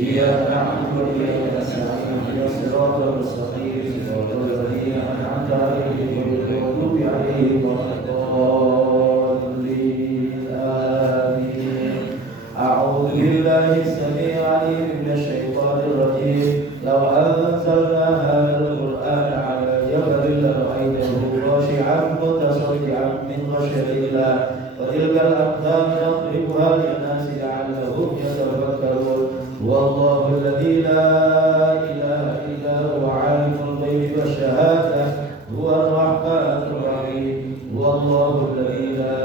إياك نعبد وإياك نستعين اهدنا الصراط المستقيم صراط الذين أنعمت عليهم غير المغضوب عليهم ولا الضالين آمين. أعوذ بالله السميع العليم من الشيطان الرجيم. لو أنزلنا هذا القرآن على جبل لرأيته خاشعا متصدعا من خشية الله وتلك الأمثال نضربها للناس لعلهم يتفكرون. هو الله الذي لا إله إلا هو عالم الغيب والشهادة هو الرحمن الرحيم. هو الله الذي لا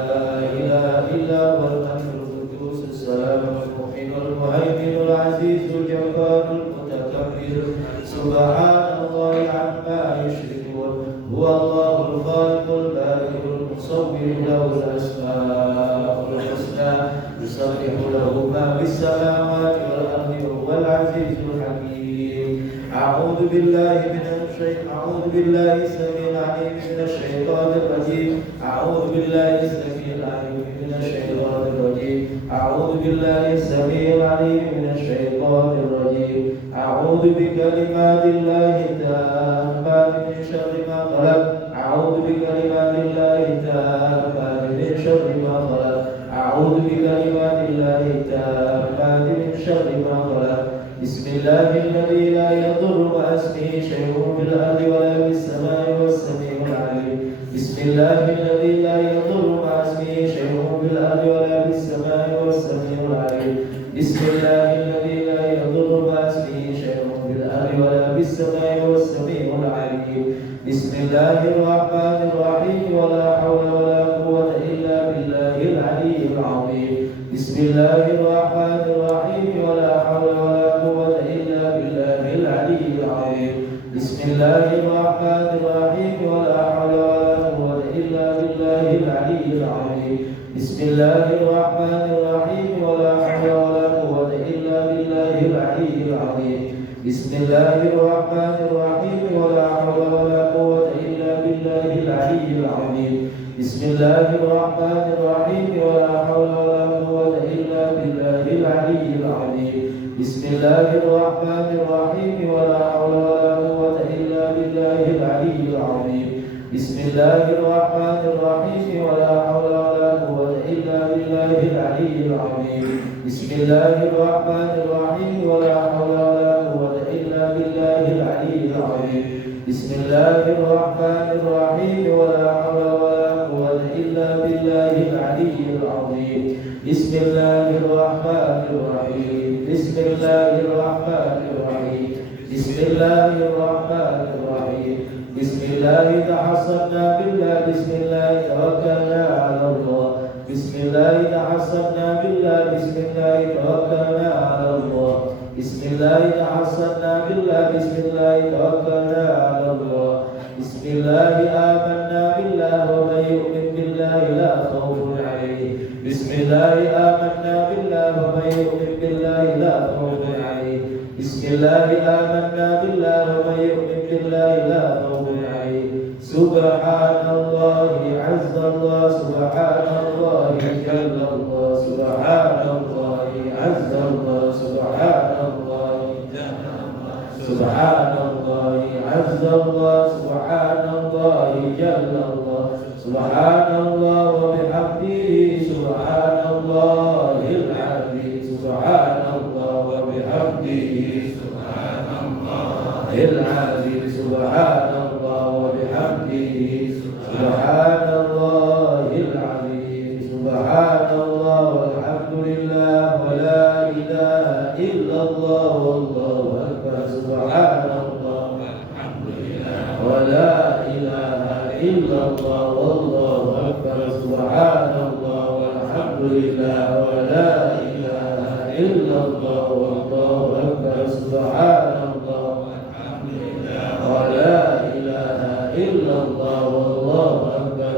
إله إلا هو الملك القدوس السلام المؤمن المهيمن العزيز الجبار المتكبر سبحان الله عما يشركون. هو الله الخالق البارئ المصور له الأسماء الحسنى يسبح له ما في السماوات والأرض وهو العزيز الحكيم. أعوذ بالله السميع العليم من الشيطان الرجيم. أعوذ بالله السميع العليم من الشيطان الرجيم. أعوذ بالله السميع العليم من الشيطان الرجيم. أعوذ بكلمات الله التامات من شر ما خلق. أعوذ بكلمات الله التامات من شر ما خلق. أعوذ بكلمات الله التامات من شر ما خلق. بسم الله الذي لا يضر مع اسمه شيء في الأرض ولا في السماء والسميع العليم. بسم الله الذي لا يضر مع اسمه شيء في الأرض ولا في السماء والسميع العليم. بسم الله الذي لا يضر مع اسمه شيء في الأرض ولا في السماء والسميع العليم. بسم الله الرحمن الرحيم. ولا حول ولا قوة إلا بالله العلي العظيم. بسم الله الرحمن الرحيم. ولا حول ولا قوة إلا بالله العلي العظيم. بسم الله الرحمن الرحيم. ولا حول ولا قوة إلا بالله العلي العظيم. بسم الله الرحمن الرحيم. ولا حول ولا قوة إلا بالله العلي العظيم. بسم الله الرحمن الرحيم. ولا حول ولا قوة إلا بالله العلي العظيم. بسم الله الرحمن الرحيم. ولا حول ولا قوة إلا بالله العلي العظيم. بسم الله الرحمن الرحيم. ولا حول ولا قوة إلا بالله العلي العظيم. بسم الله الرحمن الرحيم. ولا حول ولا قوة إلا بالله العلي العظيم. بسم الله الرحمن الرحيم. ولا حول ولا قوة إلا بالله العلي العظيم. بسم الله الرحمن الرحيم. ولا حول ولا قوة إلا بالله العلي العظيم. بسم الله الرحمن الرحيم. بسم الله الرحمن الرحيم. بسم الله الرحمن الرحيم. بسم الله تحصنا بالله. بسم الله توكلنا على الله. بسم الله تحصنا بالله. بسم الله توكلنا على الله. بسم الله تحصنا بالله. بسم الله توكلنا على الله. بسم الله آمنا بالله. ومن يؤمن بالله لا خوف عليه. بسم الله آمنا بالله. ومن يؤمن بالله لا خوف عليه. بسم الله آمنا بالله. ومن يؤمن بالله لا خوف عليه. سبحان الله عز الله. سبحان الله جل الله. سبحان الله عز الله. سبحان الله سبحان الله عز الله. سبحان الله جل الله. سبحان الله وبحمده. سبحان الله العظيم. سبحان الله وبحمده. سبحان الله العظيم. سبحان الله وبحمده. سبحان الله العظيم. سبحان الله والحمد لله ولا إله إلا الله والله أكبر. سبحان الله والحمد لله ولا إله إلا الله والله أكبر. سبحان الله والحمد لله ولا إله إلا الله والله أكبر. سبحان الله والحمد لله ولا إله إلا الله والله أكبر.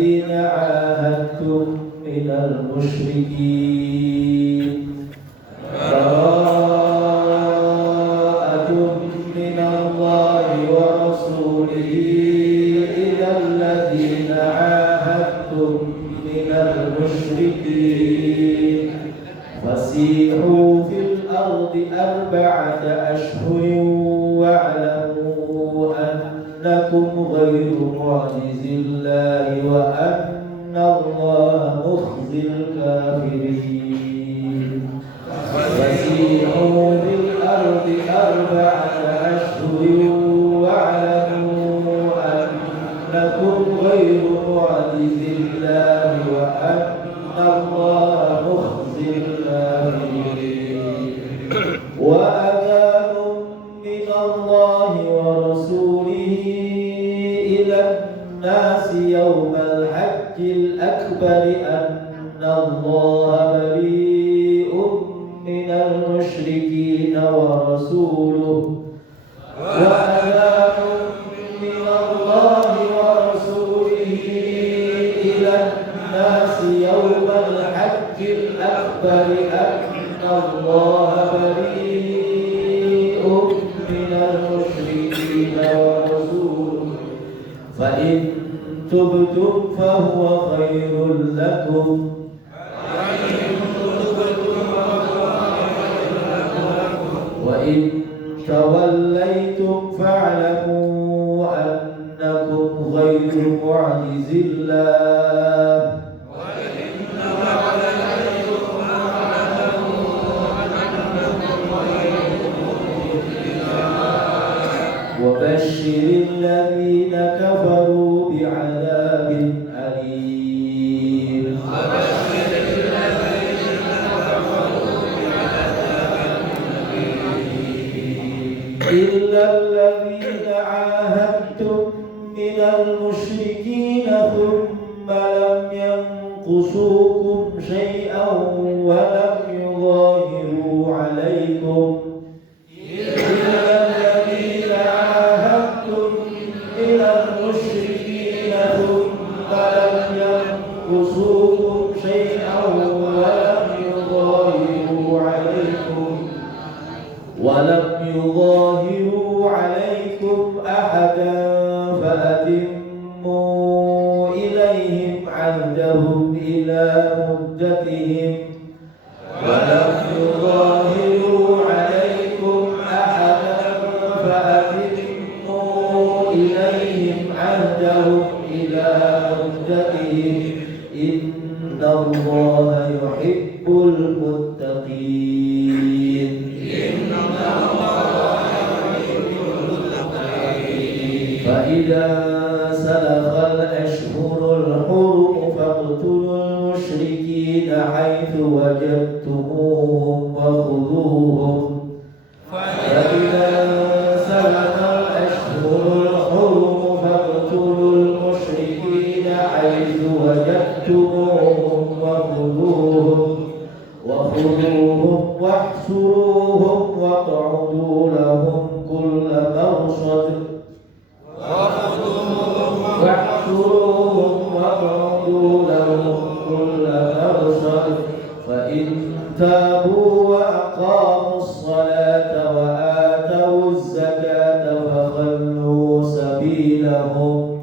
الذين عاهدتم من المشركين براءة من الله ورسوله إلى الذين عاهدتم من المشركين فسيحوا في الأرض 4 أشهر واعلموا أنكم غير معجز الله وأن الله مخزي الكافرين فسيحوا في الأرض 4 أشهر واعلموا أنكم غير معجز الله وأن الله مخزي الكافرين وأذان من الله ورسوله إلى الناس يوم الحج الأكبر أن الله بريء من المشركين ورسوله وأذان من الله ورسوله إلى الناس يوم الحج الأكبر أن الله بريء من المشركين ورسوله فإن تبتم فهو خير لكم وإن توليتم فاعلموا أنكم غير معجز الله وبشر الذين كفروا بعذاب أليم إلا الذين عاهدتم من المشركين ثم لم ينقصوكم شيئا ولم يظاهروا عليكم ولم يظاهروا عليكم أحدا فأتموا إليهم عهدهم إلى مدتهم ولم يظاهروا عليكم أحدا فأتموا إليهم عهدهم إلى مدتهم إن الله يحب المتقين فإذا سلخ الأشهر الحرم فاقتلوا المشركين حيث وجدتموهم وخذوهم فإذا سلخ الأشهر الحرم فاقتلوا المشركين حيث وجدتموهم وخذوهم واحصروهم واقعدوا لهم كل مرصد فإن تابوا وأقاموا الصلاة وآتوا الزكاة فخلوا سبيلهم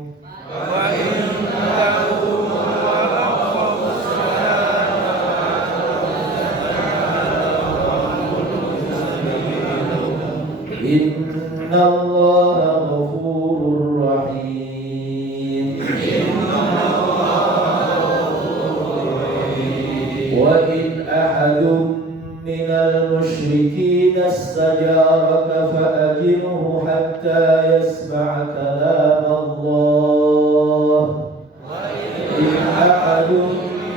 إن الله غفور رحيم وإن أحد من المشركين استجارك فأجره حتى يسمع كلام الله إن أحد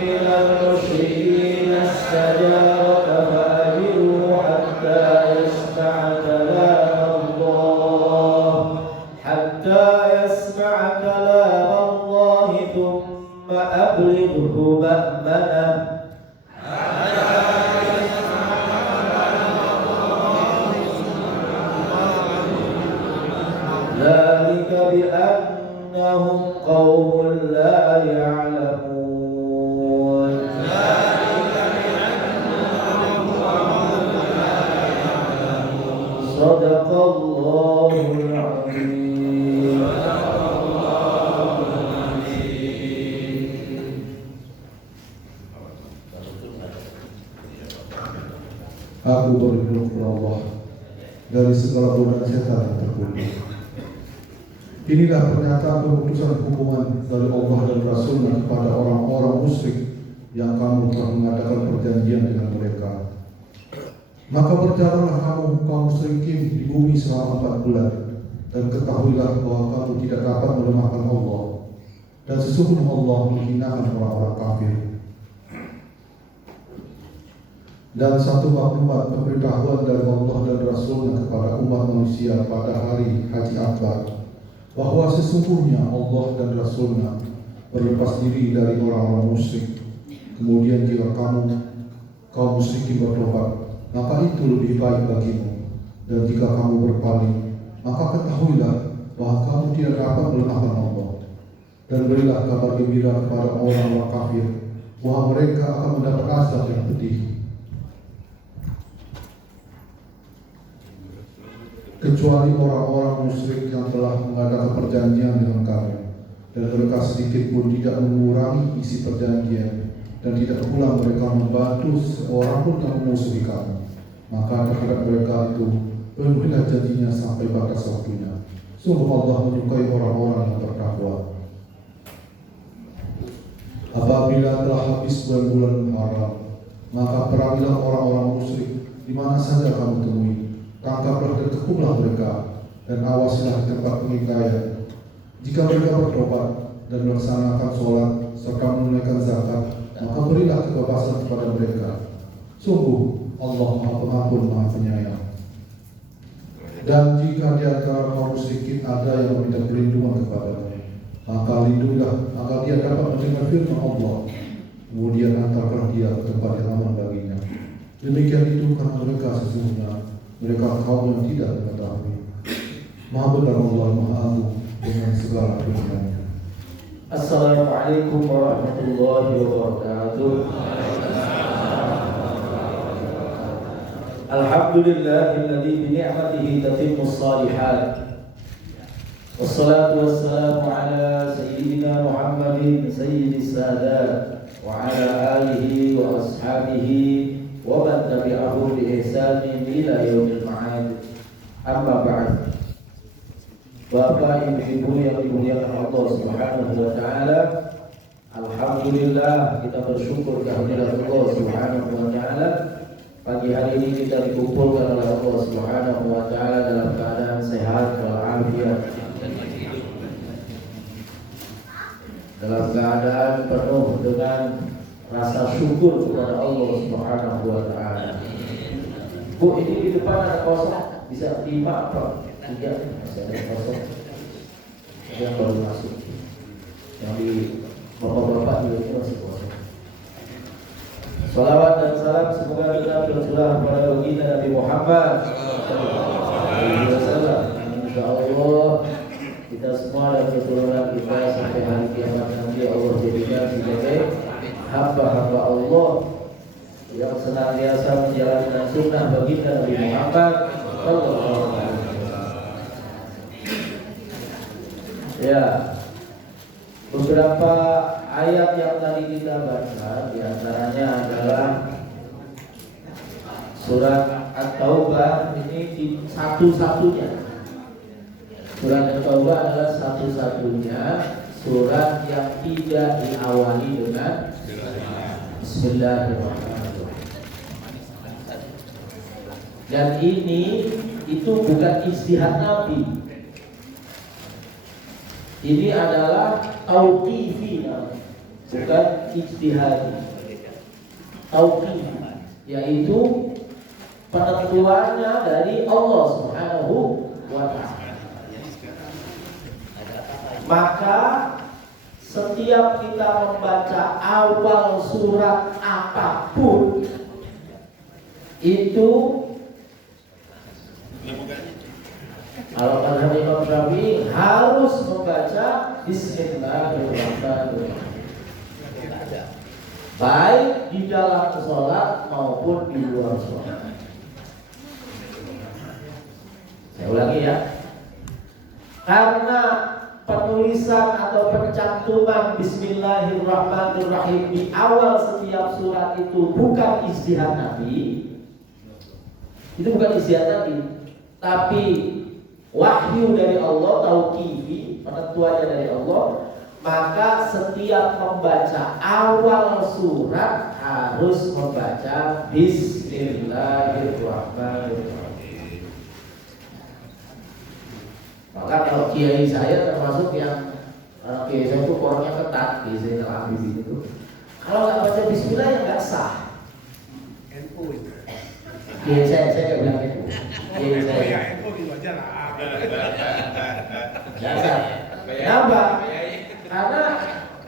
من المشركين استجارك فأجره حتى يسمع كلام الله ثم أبلغه مأمنه ذلك بأنهم قوم لا يعلمون Aku berlindung kepada Allah dari segala godaan setan yang terkutuk. Inilah pernyataan keputusan hukuman dari Allah dan Rasulnya kepada orang-orang musyrik yang kamu telah mengadakan perjanjian dengan mereka. Maka berjalanlah kamu kaum musyrikin di bumi selama 4 bulan, dan ketahuilah bahwa kamu tidak dapat melemahkan Allah, dan sesungguhnya Allah menghinakan orang-orang kafir. Dan satu maklumat pemberitahuan dari Allah dan Rasulnya kepada umat manusia pada hari Haji Akbar, bahwa sesungguhnya Allah dan Rasulnya berlepas diri dari orang-orang musyrik. Kemudian jika kamu kaum musyrikin bertobat, maka itu lebih baik bagimu. Dan jika kamu berpaling, maka ketahuilah bahwa kamu tidak dapat melemahkan Allah. Dan berilah kabar gembira kepada orang-orang kafir bahwa mereka akan mendapat azab yang pedih. Kecuali orang-orang musyrik yang telah mengadakan perjanjian dengan kamu, dan mereka sedikit pun tidak mengurangi isi perjanjian, dan tidak pula mereka membantu seorang pun yang memusuhi kamu, maka terhadap mereka itu penuhilah janjinya sampai batas waktunya. Sungguh Allah menyukai orang-orang yang bertakwa. Apabila telah habis bulan-bulan haram, maka perangilah orang-orang musyrik di mana saja kamu temui. Tangkaplah dan kepunglah mereka, dan awasilah tempat pengikaian. Jika mereka bertobat dan melaksanakan sholat serta menunaikan zakat, maka berilah kebebasan kepada mereka. Sungguh Allah Maha Pengampun, Maha Penyayang. Dan jika di antara kaum musyrikin ada yang meminta perlindungan kepadanya, maka lindungilah agar dia dapat mendengar firman Allah, kemudian antarkan dia ke tempat yang aman baginya. Demikian itu karena mereka sesungguhnya mereka kaum yang tidak mengetahui. Maha benar Allah, Maha Agung dengan segala firman-Nya. Assalamualaikum warahmatullahi wabarakatuh. Alhamdulillahilladzi bi ni'matihi tatimmus shalihat. Wassalatu wassalamu ala sayyidina Muhammadin sayyidis sadat wa ala alihi wa ashabihi wa man tabi'ahu bi ihsanin ila yaumil ma'ad. Amma ba'd. Bapak Ibu yang dimuliakan Allah Subhanahu wa taala, alhamdulillah kita bersyukur kehadirat Allah Subhanahu wa taala. Pagi hari ini kita dikumpulkan oleh Allah Subhanahu wa taala dalam keadaan sehat walafiat, dalam keadaan penuh dengan rasa syukur kepada Allah Subhanahu wa taala. Bu, ini di depan ada kosong, bisa 5 apa? 3, masih ada kosong. Yang baru masuk. Yang di bapak-bapak juga ini masih kosong. Salawat dan salam semoga kita tercurah kepada baginda Nabi Muhammad SAW. Insyaallah kita semua dan keturunan kita sampai hari kiamat nanti Allah jadikan sebagai hamba-hamba Allah yang senantiasa menjalankan sunnah baginda Nabi Muhammad sallallahu alaihi wasallam. Ya, beberapa ayat yang tadi kita baca diantaranya adalah surat At-Taubah. Ini satu-satunya surat At-Taubah adalah satu-satunya surat yang tidak diawali dengan Bismillahirrahmanirrahim. Dan ini itu bukan ijtihad Nabi. Ini adalah tauqifi, bukan ijtihadi. Tauqifi, yaitu penentuannya dari Allah Subhanahu wa ta'ala. Maka setiap kita membaca awal surat apapun itu, kalau mazhab Imam Syafi'i harus membaca Bismillahirrahmanirrahim, baik di dalam sholat maupun di luar sholat. Saya ulangi ya, karena penulisan atau pencantuman Bismillahirrahmanirrahim di awal setiap surat itu bukan ijtihad Nabi, Itu bukan istiadat tadi, tapi wahyu dari Allah, tauqifi, penentuannya dari Allah. Maka setiap membaca awal surat harus membaca Bismillahirrahmanirrahim. Maka kalau kiai saya termasuk yang kiai saya itu orangnya ketat di sini itu. Kalau nggak baca Bismillah ya nggak sah. NU itu. Kiai saya nggak bilang itu. Kiai saya. Ya NU gitu aja lah. Nggak sah. Kenapa? Karena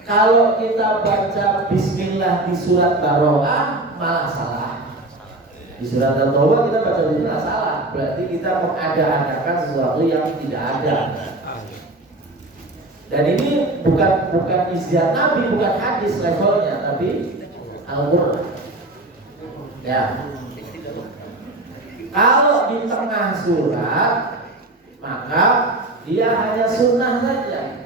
kalau kita baca Bismillah di surat Baroah malah salah. Di surat At-Taubah kita baca Bismillah salah. Berarti kita mengada-adakan sesuatu yang tidak ada. Dan ini bukan istiadat Nabi, bukan hadis levelnya, tapi Al-Qur'an. Ya. Kalau di tengah surat, maka dia hanya sunnah saja.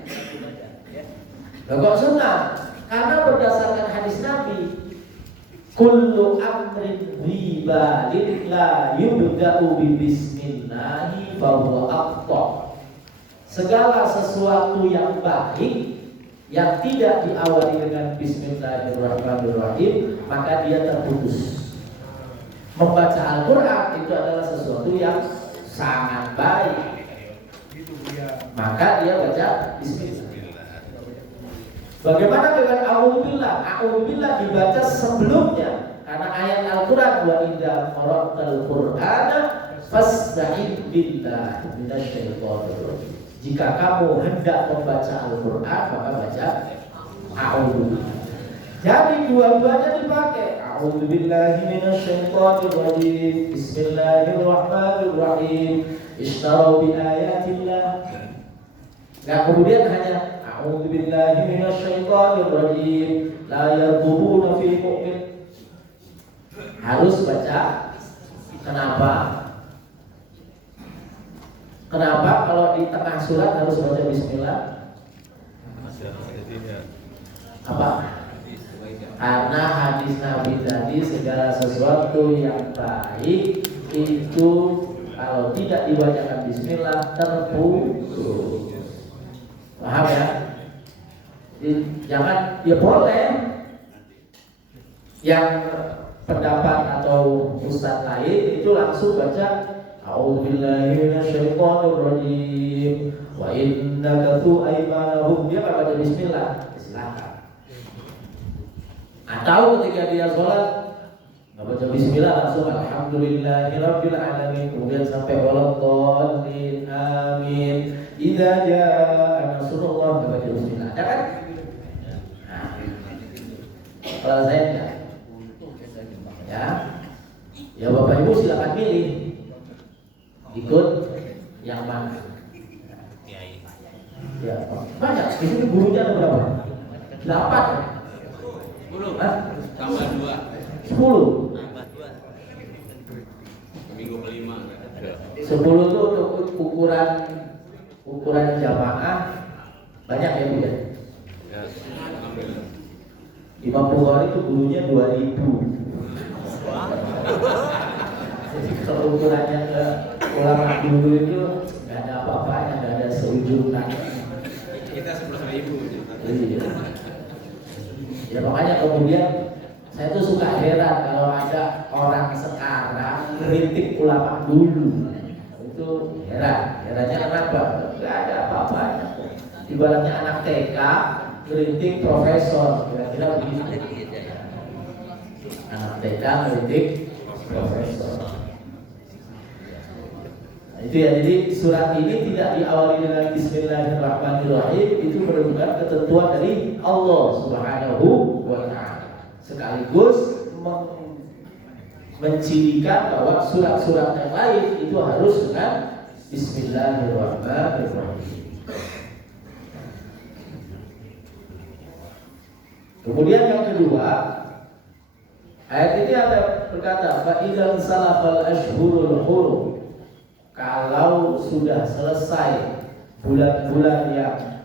Loh kok sunnah? Karena berdasarkan hadis Nabi, kullu amrin ribalin la yubda'u bi bismillahi fa huwa aqta. Segala sesuatu yang baik yang tidak diawali dengan bismillahirrahmanirrahim, maka dia terputus. Membaca Al-Qur'an itu adalah sesuatu yang sangat baik. Maka dia baca bismillah. Bagaimana dengan a'udzubillah? A'udzubillah dibaca sebelumnya karena ayat Al-Qur'an wa idza qara'tal Qur'ana fasta'id billahi minasyaitonir rajim. Jika kamu hendak membaca Al-Qur'an maka baca a'udzubillah. Jadi dua-duanya dipakai. A'udzubillahi minasyaitonir rajim. Bismillahirrahmanirrahim. Ishtaraw bi ayatillah. Nah, kemudian hanya a'udzubillahi minasyaitonir rajim la yarqubuna fi mu'min. Harus baca. Kenapa? Kenapa kalau di tengah surat harus baca bismillah? Apa? Karena hadis Nabi tadi segala sesuatu yang baik itu kalau tidak dibacakan bismillah terputus. Paham ya? Jangan, ya boleh yang pendapat atau ustaz lain itu langsung baca a'udzubillahi minasyaitonir rajim wa innakathu aymanahum, dia nggak baca bismillah, silakan. Atau ketika dia sholat nggak baca bismillah langsung alhamdulillahirabbil alamin, kemudian sampai waladhdallin amin idza jaa nasrullah, nggak baca bismillah, ada kan? Kalau saya enggak, ya Bapak Ibu silakan pilih ikut yang mana. Ya, banyak. Di sini gurunya ada berapa? 8. 10. Tambah 2. 10. Tambah 2. Minggu kelima. 10 itu untuk ukuran jamaah banyak ya Bu ya. Ya, alhamdulillah. Imam Bukhari itu gurunya 2000. Jadi kalau ukurannya ke ulama dulu itu nggak ada apa-apanya, nggak ada seujung kaki. Kita 11.000. Iya. Ya makanya kemudian saya tuh suka heran kalau ada orang sekarang kritik ulama dulu. Itu herannya kenapa? Nggak ada apa-apanya. Ibaratnya anak TK kritik profesor, kira-kira begitu. Anak TK kritik profesor. Nah, itu ya, jadi surat ini tidak diawali dengan Bismillahirrahmanirrahim, itu merupakan ketentuan dari Allah Subhanahu wa Ta'ala. Sekaligus mencirikan bahwa surat-surat yang lain itu harus dengan Bismillahirrahmanirrahim. Kemudian yang kedua, ayat ini ada berkata, fa idzal salafal ashhurul hurum. Kalau sudah selesai bulan-bulan yang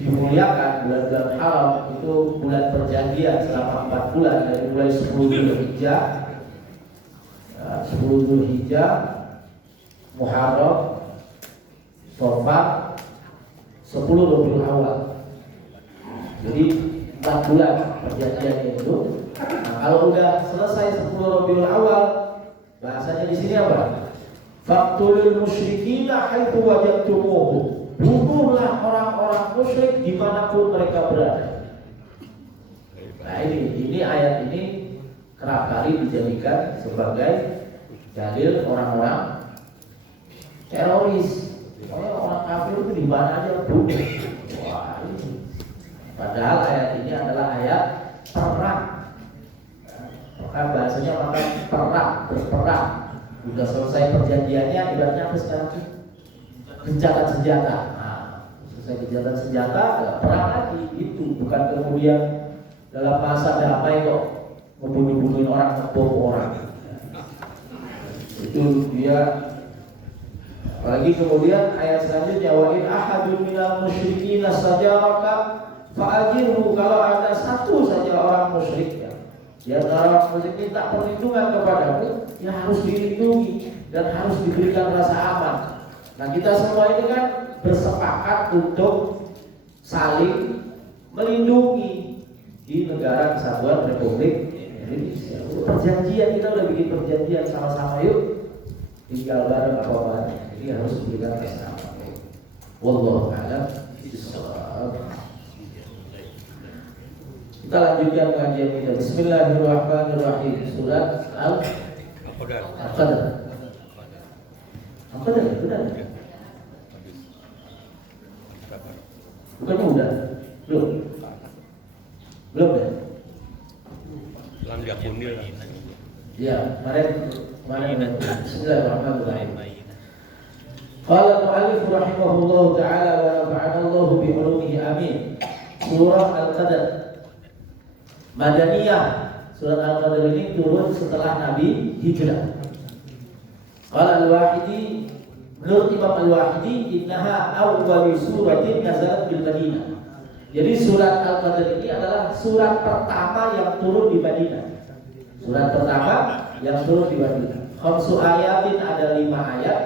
dimuliakan, bulan-bulan haram, itu bulan perjanjian selama 4 bulan dari mulai 10 Dzulhijjah 10 Dzulhijjah, Muharram, Safar, 10 Rabiul Awal. Jadi 4 bulan perjanjiannya itu. Nah, kalau udah selesai 10 Rabiul Awal, bahasanya di sini apa? Faqtulul musyrikina haitsu wajadtumuhum. Bunuhlah orang-orang musyrik dimanapun mereka berada. Nah ini ayat ini kerap kali dijadikan sebagai dalil orang-orang teroris. Orang kafir itu di mana aja bunuh. Wah, ini. Padahal ayat ini adalah ayat perang. Maka bahasanya maka perang, berperang. Sudah selesai perjanjiannya, ibaratnya apa sekarang? Gencatan senjata. Nah, selesai gencatan senjata, ya perang lagi. Itu bukan kemudian dalam masa damai kok membunuh-bunuhin orang, membom orang. Itu dia. Apalagi kemudian ayat selanjutnya, wa in ahadun minal musyrikin sajaraka fa'ajirhu. Kalau ada satu saja orang musyrik ya orang musyrik minta perlindungan kepadamu, ya harus dilindungi dan harus diberikan rasa aman. Nah kita semua ini kan bersepakat untuk saling melindungi di negara kesatuan Republik Indonesia. Perjanjian, kita udah bikin perjanjian sama-sama, yuk tinggal bareng apa bareng. Jadi harus diberikan rasa aman. Wallahu a'lam bishawab. Kita lanjutkan kajian kita. Bismillahirrahmanirrahim. Surat Al-Qadr. Al-Qadr, benar? Bukannya udah? Belum deh? Lam yakunil. Ya, kemarin. Bismillahirrahmanirrahim. Qala al-mu'allif rahimahullahu ta'ala wa nafa'ana Allah bi ulumihi amin. Surah Al-Qadr Madaniyah. Surat Al-Qadr ini turun setelah Nabi hijrah. Qala Al-Wahidi, menurut Imam Al-Wahidi, innaha awwalu suratin nazalat bil Madinah. Jadi surat Al-Qadr ini adalah surat pertama yang turun di Madinah. Surat pertama yang turun di Madinah. Khamsu ayatin, ada 5 ayat.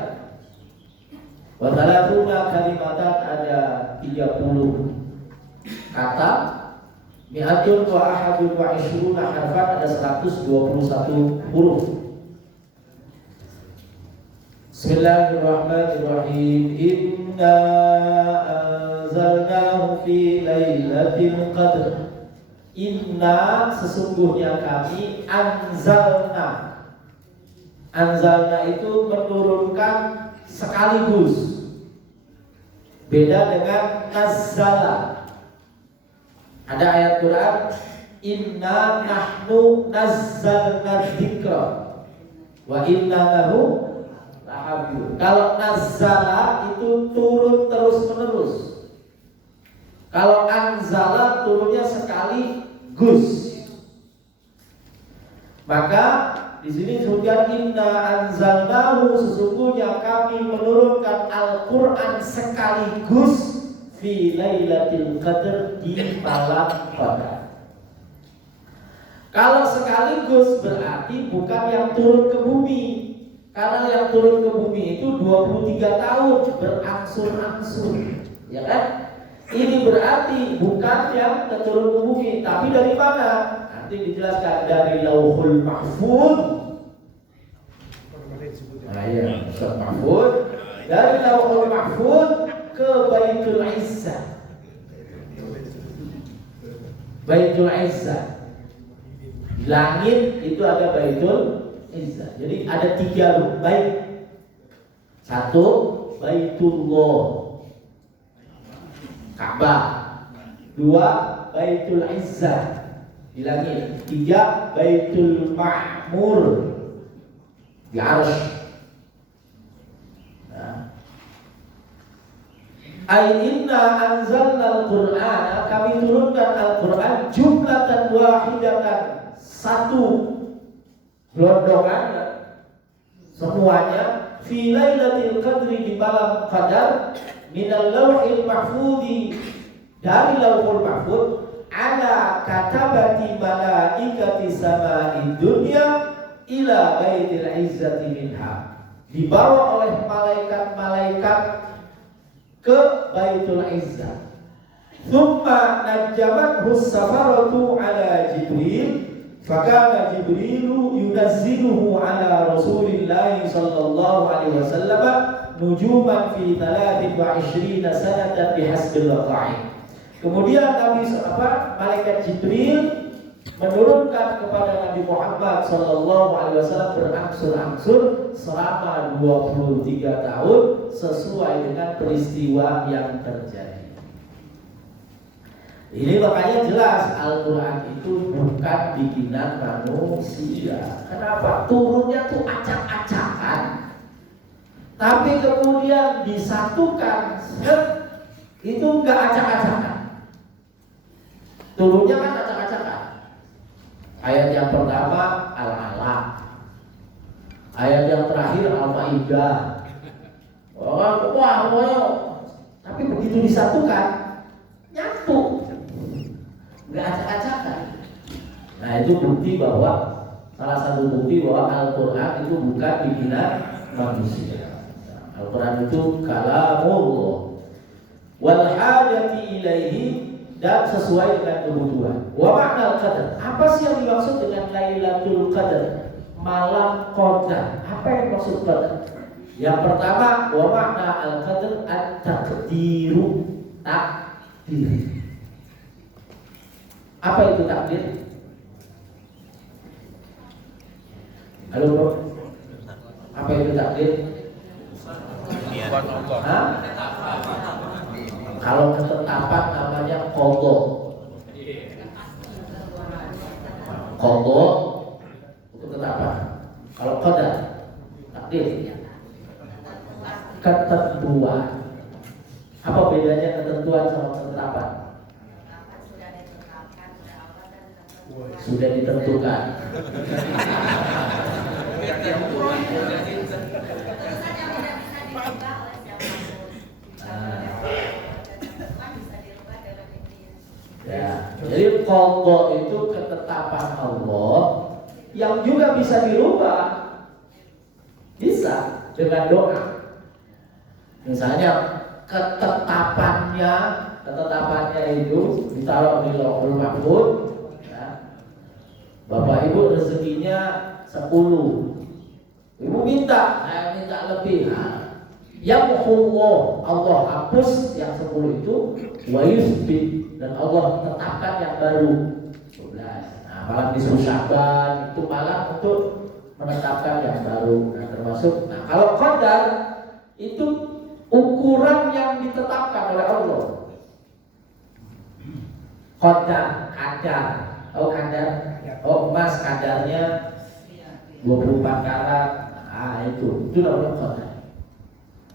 Wa thalathuna kalimatan, ada 30 kata. Mi'atun wa ahadun wa ishruna harfan, ada 121 huruf. Bismillahirrahmanirrahim. Inna anzalnahu fi lailatul qadr. Inna, sesungguhnya kami, anzalna. Anzalna itu menurunkan sekaligus. Beda dengan nazzala. Ada ayat Quran, inna nahnu nazzalna dzikra wa inna lahu lahafizun. Kalau nazzala itu turun terus menerus. Kalau anzala turunnya sekali gus. Maka di sini disebutkan inna anzalnahu, sesungguhnya kami menurunkan Al-Qur'an sekaligus fi lailatul qadr, di malam qadar. Kalau sekaligus berarti bukan yang turun ke bumi. Karena yang turun ke bumi itu 23 tahun berangsur-angsur, ya kan? Ini berarti bukan yang turun ke bumi, tapi dari mana? Nanti dijelaskan, dari Lauhul Mahfuz. Nah ya, Lauhul Mahfuz. Dari Lauhul Mahfuz ke Baitul Izzah. Baitul Izzah. Langit itu ada Baitul Izzah. Jadi ada 3 bait. 1 Baitullah, Ka'bah. 2 Baitul Izzah di langit. 3 Baitul Ma'mur di Arsy. Inna anzalna al-Qur'ana, kami turunkan Al-Qur'an jumlatan wahidatan, satu gelondongan semuanya, fi lailatul qadri, di malam qadar, minal lauhil mahfudzi, dari lauhul mahfud, ala katabati malaikati sama'id dunya ila baitil izzati minha, dibawa oleh malaikat-malaikat ke Baitul Izzah. Thumma najjamathu safaratu ala Jibril, fakana Jibrilu yunazziluhu ala Rasulillah sallallahu alaihi wasallam nujuman fi 23 sanatan bihasbil waqa'i. Kemudian malaikat Jibril menurunkan kepada Nabi Muhammad sallallahu alaihi wasallam berangsur-angsur selama 23 tahun sesuai dengan peristiwa yang terjadi. Ini makanya jelas Al-Quran itu bukan bikinan manusia. Kenapa? Turunnya tuh acak-acakan, tapi kemudian disatukan, itu enggak acak-acakan. Turunnya kan acak-acakan. Ayat yang pertama Al-Alaq, ayat yang terakhir Al-Maidah. Wah, tapi begitu disatukan nyatu, nggak acak-acakan. Nah itu bukti bahwa salah satu bukti bahwa Al-Quran itu bukan bikinan manusia. Al-Quran itu kalamullah wal hajati ilaihi, dan sesuai dengan kebutuhan. Wa ma'nal qadar, apa sih yang dimaksud dengan Lailatul Qadar, malam qadar? Apa yang dimaksud qadar? Yang pertama, wa ma'na al-qadar at-taqdiru, takdir. Apa itu takdir? Halo bro, apa itu takdir? Hah? Kalau ketetapan namanya qadha. Qadha itu ketetapan. Kalau qadar, takdir, ketentuan. Apa bedanya ketentuan sama ketetapan? Sudah ditentukan. Ya, jadi qadha itu ketetapan Allah yang juga bisa dirubah. Bisa dengan doa. Misalnya ketetapannya itu ditaruh di Lauhul Mahfuz. Bapak ibu rezekinya 10, ibu minta, saya minta lebih. Yang Allah hapus yang 10 itu, wa yusbit, dan Allah tetapkan yang baru 12. Nah, malam disuruh Syaban itu malam untuk menetapkan yang baru. Nah, termasuk, nah kalau qadar itu ukuran yang ditetapkan oleh Allah. Qadar, kadar. Oh kadar, oh emas kadarnya 24 karat. Ah itu namanya qadar.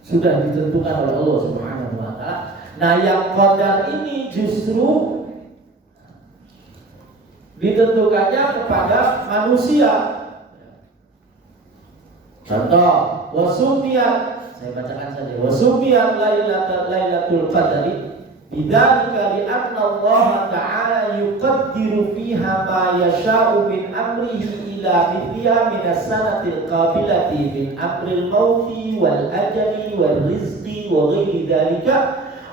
Sudah ditentukan oleh Allah Subhanahu wa taala. Nah, yang qadar ini justru ditentukannya kepada manusia. Contoh, wasumiyat, saya bacakan saja. Wasumiyat lailatul qadari bidzalika li'anna Allah ta'ala yuqaddiru fiha ma yasha'u min amrihi ila mithliha min as-sanatil qabilati min amril mauti wal ajali wal rizqi wa ghairi dzalika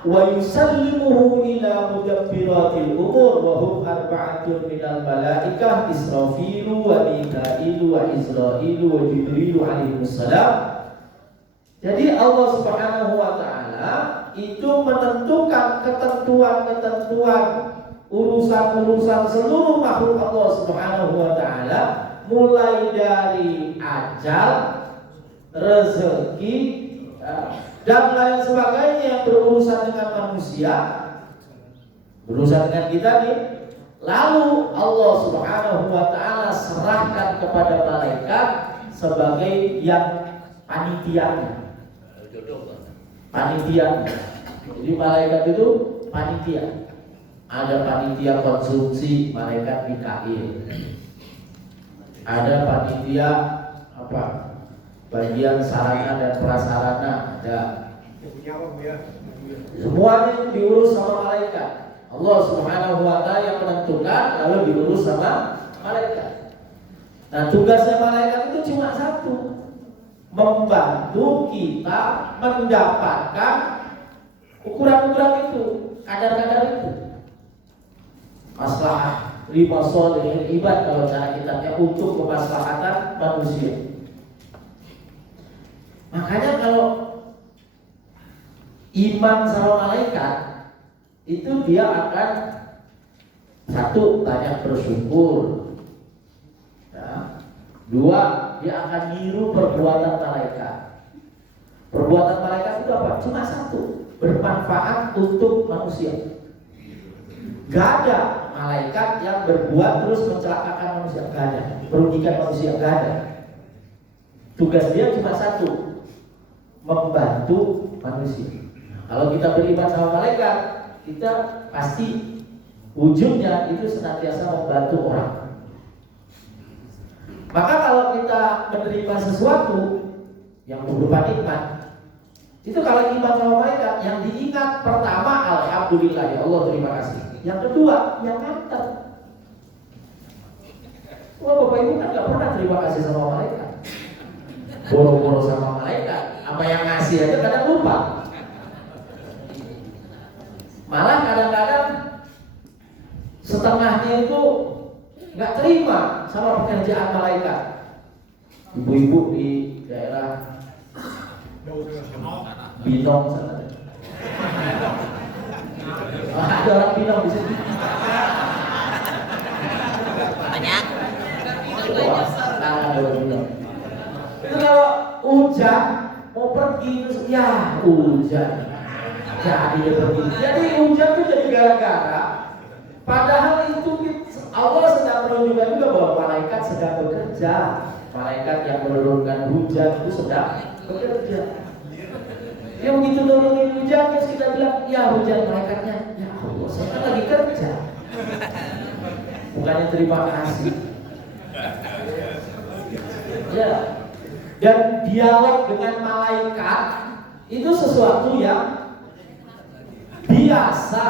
wa yusallimuhu ila mudabbiratil umur wa hum arba'atun minal malaikah Israfilu wa Mikailu wa Izrailu wa Jibrilu alaihimus salam. Jadi Allah Subhanahu wa taala itu menentukan ketentuan-ketentuan urusan-urusan seluruh makhluk Allah Subhanahu wa taala, mulai dari ajal, rezeki, dan lain sebagainya yang berurusan dengan manusia, berurusan dengan kita nih. Lalu Allah Subhanahu wa taala serahkan kepada malaikat sebagai yang panitianya. Panitia. Jadi malaikat itu panitia. Ada panitia konsumsi, malaikat Mikail. Ada panitia bagian sarana dan prasarana, ada. Semuanya itu diurus sama malaikat. Allah Subhanahu wa taala yang menentukan, lalu diurus sama malaikat. Nah, tugasnya malaikat itu cuma satu, membantu kita mendapatkan ukuran-ukuran itu, kadar-kadar itu. Maslahah lima sholihil ibad kalau cara kitabnya, untuk kemaslahatan manusia. Makanya kalau iman sama malaikat itu dia akan satu, banyak bersyukur. Ya. Dua, dia akan niru perbuatan malaikat. Perbuatan malaikat itu apa? Cuma satu, bermanfaat untuk manusia. Gak ada malaikat yang berbuat terus mencelakakan manusia, gak ada. Merugikan manusia, gak ada. Tugas dia cuma satu, membantu manusia. Kalau kita beriman sama malaikat, kita pasti ujungnya itu senantiasa membantu orang. Maka kalau kita menerima sesuatu yang berupa nikmat, itu kalau iman sama malaikat, yang diingat pertama alhamdulillah, ya Allah terima kasih. Yang kedua, yang nganter. Wah, Bapak Ibu kan gak pernah terima kasih sama malaikat, boro-boro sama malaikat. Apa yang ngasih aja kadang lupa. Malah kadang-kadang setengahnya itu nggak terima sama pekerjaan malaikat. Ibu-ibu di daerah Binong sana. Ada orang Binong di sini. Banyak. Wah, ada orang Binong. Itu kalau hujan mau pergi terus ya hujan. Jadi dia pergi. Jadi hujan itu jadi gara-gara. Padahal itu Allah sedang menunjukkan juga bahwa malaikat sedang bekerja. Malaikat yang menurunkan hujan itu sedang bekerja. Dia begitu nurunin hujan, terus kita bilang, ya hujan, malaikatnya, ya Allah, saya kan lagi kerja. Bukannya terima kasih. Ya. Dan dialog dengan malaikat itu sesuatu yang biasa.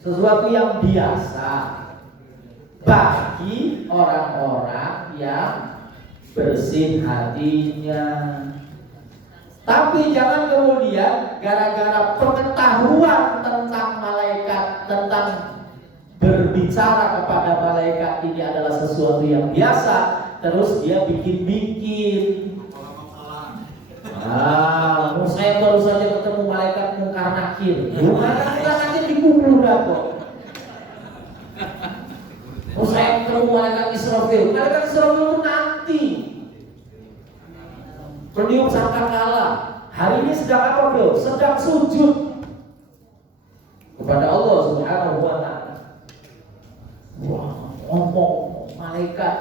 Sesuatu yang biasa bagi orang-orang yang bersih hatinya. Tapi jangan kemudian gara-gara pengetahuan tentang malaikat, tentang berbicara kepada malaikat ini adalah sesuatu yang biasa, terus dia bikin-bikin. Saya baru saja ketemu malaikat Munkar Nakir. Malaikat Munkar Nakir dikubur kok. Saya ketemu malaikat Israfil. Malaikat Israfil itu nanti peniup sangkakala. Hari ini sedang apa bro? Sedang sujud kepada Allah Subhanahu wa ta'ala. Wah, ngomong malaikat.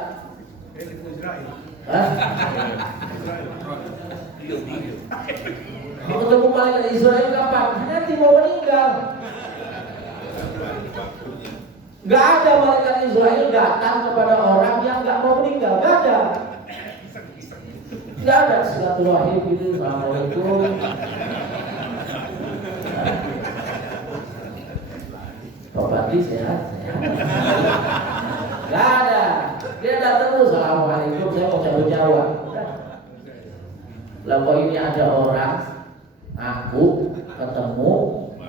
Mau ketemu malaikat Israel kapan? Nanti mau meninggal. Gak ada malaikat Israel datang kepada orang yang gak mau meninggal. Gak ada. Gak ada silaturahim gitu. Assalamualaikum. Pak Badi sehat. Gak ada. Dia datang tuh, assalamualaikum, saya mau cabut nyawa. Lah kok ini ada orang aku ketemu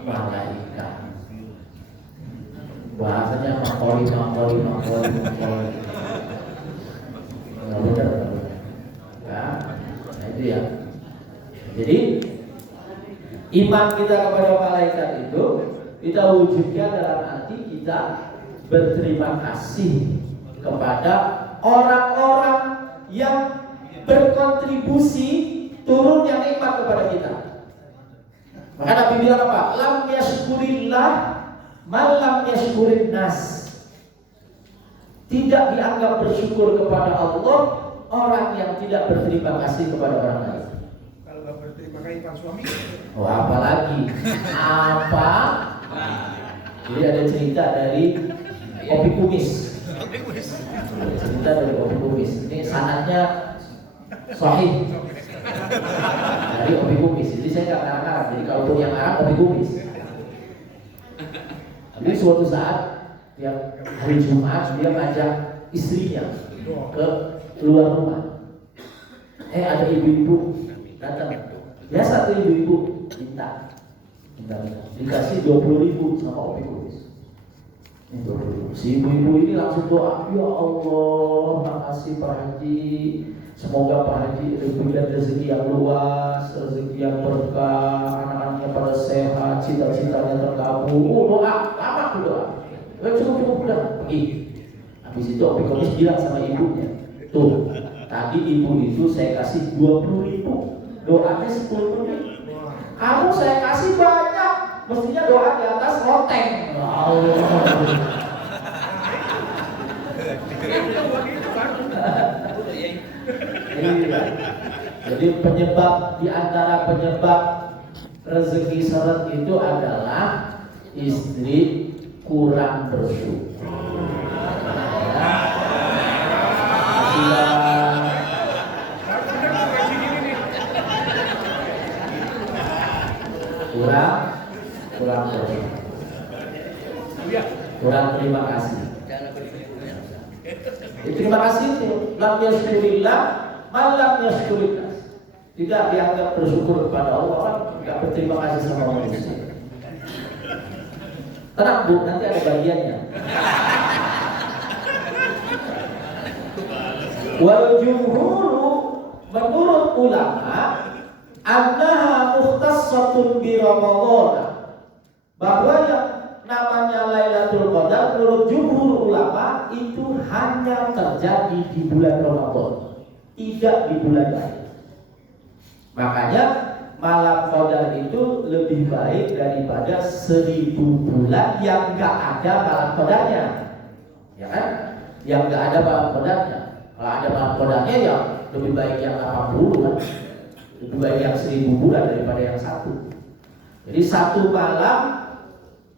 malaikat. Bahasanya makoli. Nggak benar. Ya, nah itu ya. Jadi iman kita kepada malaikat itu kita wujudkan dalam arti kita berterima kasih kepada orang-orang yang berkontribusi turunnya nikmat kepada kita. Maka Nabi bilang apa? Lam yashkurillah man lam yashkurin nas. Tidak dianggap bersyukur kepada Allah orang yang tidak berterima kasih kepada orang lain. Kalau nggak berterima kasih Pak suami. Oh, apalagi apa? Jadi ada cerita dari kopi kumis. Cerita dari kopi kumis. Ini sanadnya sahih dari kopi kumis. Jadi saya nggak ngarang-ngarang. Jadi kalau pun yang ngarang kopi kumis. Jadi suatu saat tiap hari Jumat dia ngajak istrinya ke luar rumah. Ada ibu-ibu datang. Biasa tuh ibu-ibu minta. Dikasih 20.000 sama Opi Kulis. Si ibu-ibu ini langsung doa, ya Allah, makasih Pak Haji. Semoga Pak Haji diberikan rezeki yang luas, rezeki yang berkah, anak-anaknya pada sehat, cita-citanya terkabul. Doa, lama tuh doa. Cukup udah pergi. Habis itu Opi Kulis bilang sama ibunya, tuh, tadi ibu itu saya kasih 20.000, doanya 10 menit. Kamu saya kasih banyak, mestinya doa di atas loteng. Jadi penyebab, di antara penyebab rezeki seret itu adalah istri kurang bersyukur. kurang terima kasih. Terima kasih itu lam yashkurillah malam yashkurillah. Tidak dianggap bersyukur kepada Allah, tidak berterima kasih sama manusia. Tenang Bu, nanti ada bagiannya. Wal jumhuru menurut ulama annaha mukhtassatun bi Ramadan, bahwa yang namanya Lailatul Qadar menurut jumhur ulama itu hanya terjadi di bulan Ramadan, tidak di bulan lain. Makanya malam Qadar itu lebih baik daripada 1000 bulan yang enggak ada malam Qadarnya. Ya kan? Yang enggak ada malam Qadarnya. Kalau ada malam Qadarnya ya lebih baik yang 80 kan. Lebih baik yang 1000 bulan daripada yang satu. Jadi satu malam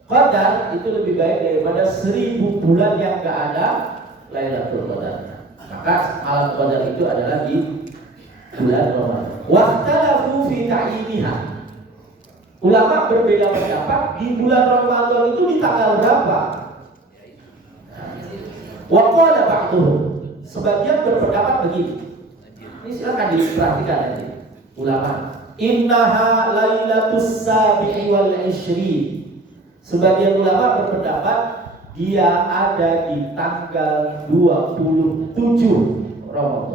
Qadar itu lebih baik daripada 1000 bulan yang enggak ada Lailatul Qadar. Maka malam Qadar itu adalah di bulan Ramadan. Wahtalafu fi ta'yiniha. Ulama berbeda pendapat di bulan Ramadan itu di tanggal berapa. Wa qala ba'dhum, sebagian berpendapat begini. Ini silakan diperhatikan nanti. Ulama, innaha lailatus sabi'i wal 20. Sebagian ulama berpendapat dia ada di tanggal 27 Ramadan.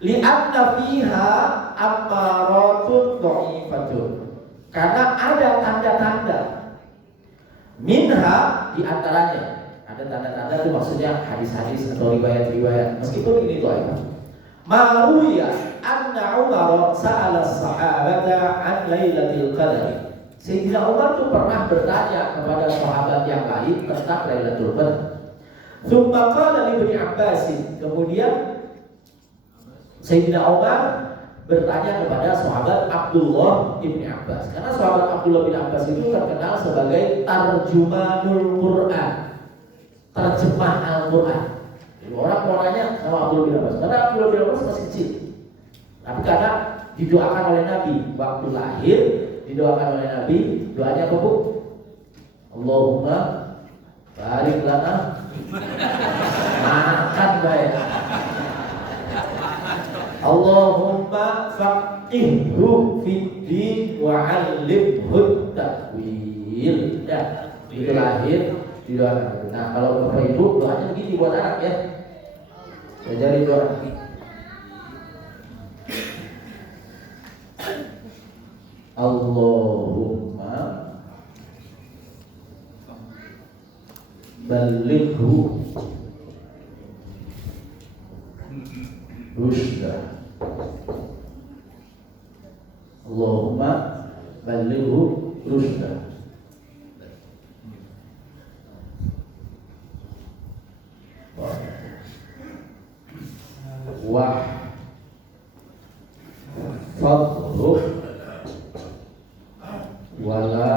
Li'anna fiha ammaratun dha'ifatun, karena ada tanda-tanda. Minha, di antaranya ada tanda-tanda itu maksudnya hadis-hadis atau riwayat-riwayat, meskipun ini dhaif. Maruya anna Umar sa'ala sahabata an Lailatul Qadar. Sayyidina Umar itu pernah bertanya kepada sahabat yang lain tentang Lailatul Qadar. Tsumma qala li Ibnu Abbas, kemudian Sayyidina Umar bertanya kepada sahabat Abdullah bin Abbas, karena sahabat Abdullah bin Abbas itu terkenal sebagai tarjumanul Quran, terjemah Al-Quran. Orang mau nanya sama Abdullah bin Abbas, karena Abdullah bin Abbas masih kecil, tapi karena didoakan oleh Nabi waktu lahir, didoakan oleh Nabi, doanya apa Bu? Allahumma barik lana, makan baik. Allahumma faqihhu fid-din wa 'allimhu ta'wil. Ya, itu lahir didoakan. Nah, kalau Bapak Ibu doanya begini buat anak ya. Ajari doa. Allahumma balighu rusyda. Allahumma balighu rusyda. Wah fadlu wala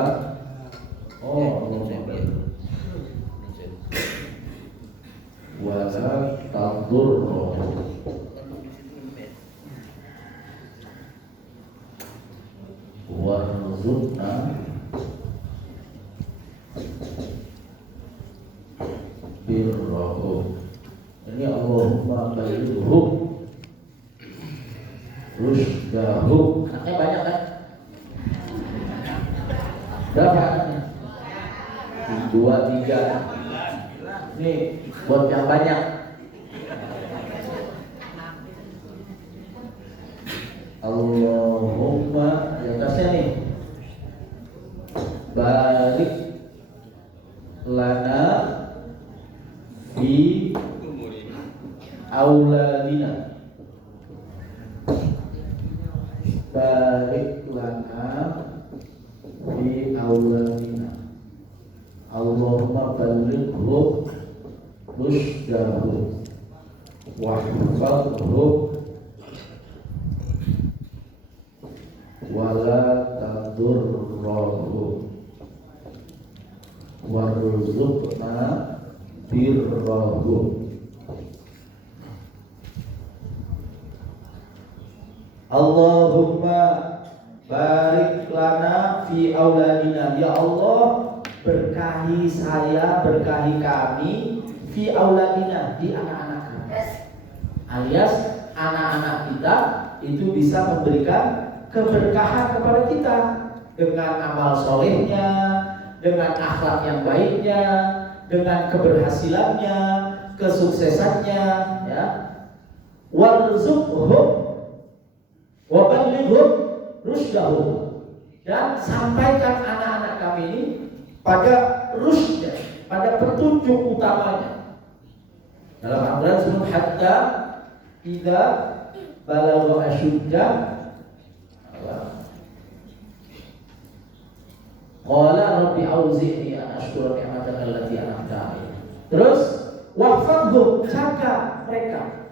wala tadurru warzuqna birrahu. Ini Allahumma balighuhum rushdahum. Anaknya banyak kan? Berapa anaknya? 2, 3. Ini buat yang banyak. Allahumma, di atasnya nih, barik lana fi auladina, barik lana fi auladina. Allahumma balighhum rushdahum wahfadhhum wala tadurrahum warzuqna birrahum. Allahumma barik lana fi auladina. Ya Allah, berkahi saya, berkahi kami fi auladina, di anak-anak kami. Alias anak-anak kita itu bisa memberikan keberkahan kepada kita dengan amal solehnya, dengan akhlak yang baiknya, dengan keberhasilannya, kesuksesannya, ya. Warzuqhum wa balighhum rushdahum, dan sampaikan anak-anak kami ini pada rusydnya, pada petunjuk utamanya. Dalam Al-Quran disebut hatta idza balagha asyuddah qala rabbi auzi'ni an ashkura ni'mataka allati an'amta 'alayya. Terus wahfadhhum, jaga mereka.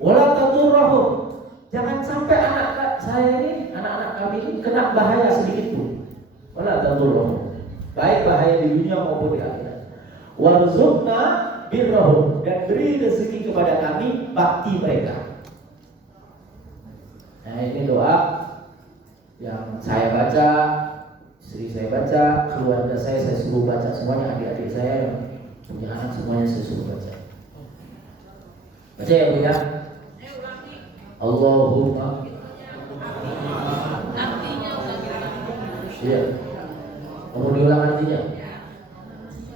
Wala tadurrahum, jangan sampai anak saya ini, anak-anak kami ini kena bahaya sedikit pun. Wala tadurrahum, baik bahaya di dunia maupun di akhirat. Warzuqna birrahum, dan beri rezeki kepada kami bakti mereka. Nah, ini doa yang saya baca, istri saya baca, keluarga saya suruh baca semuanya, adik-adik saya yang punya anak semuanya saya suruh baca. Baca ya Bu ya. Allahumma. Iya. Kamu diulang artinya.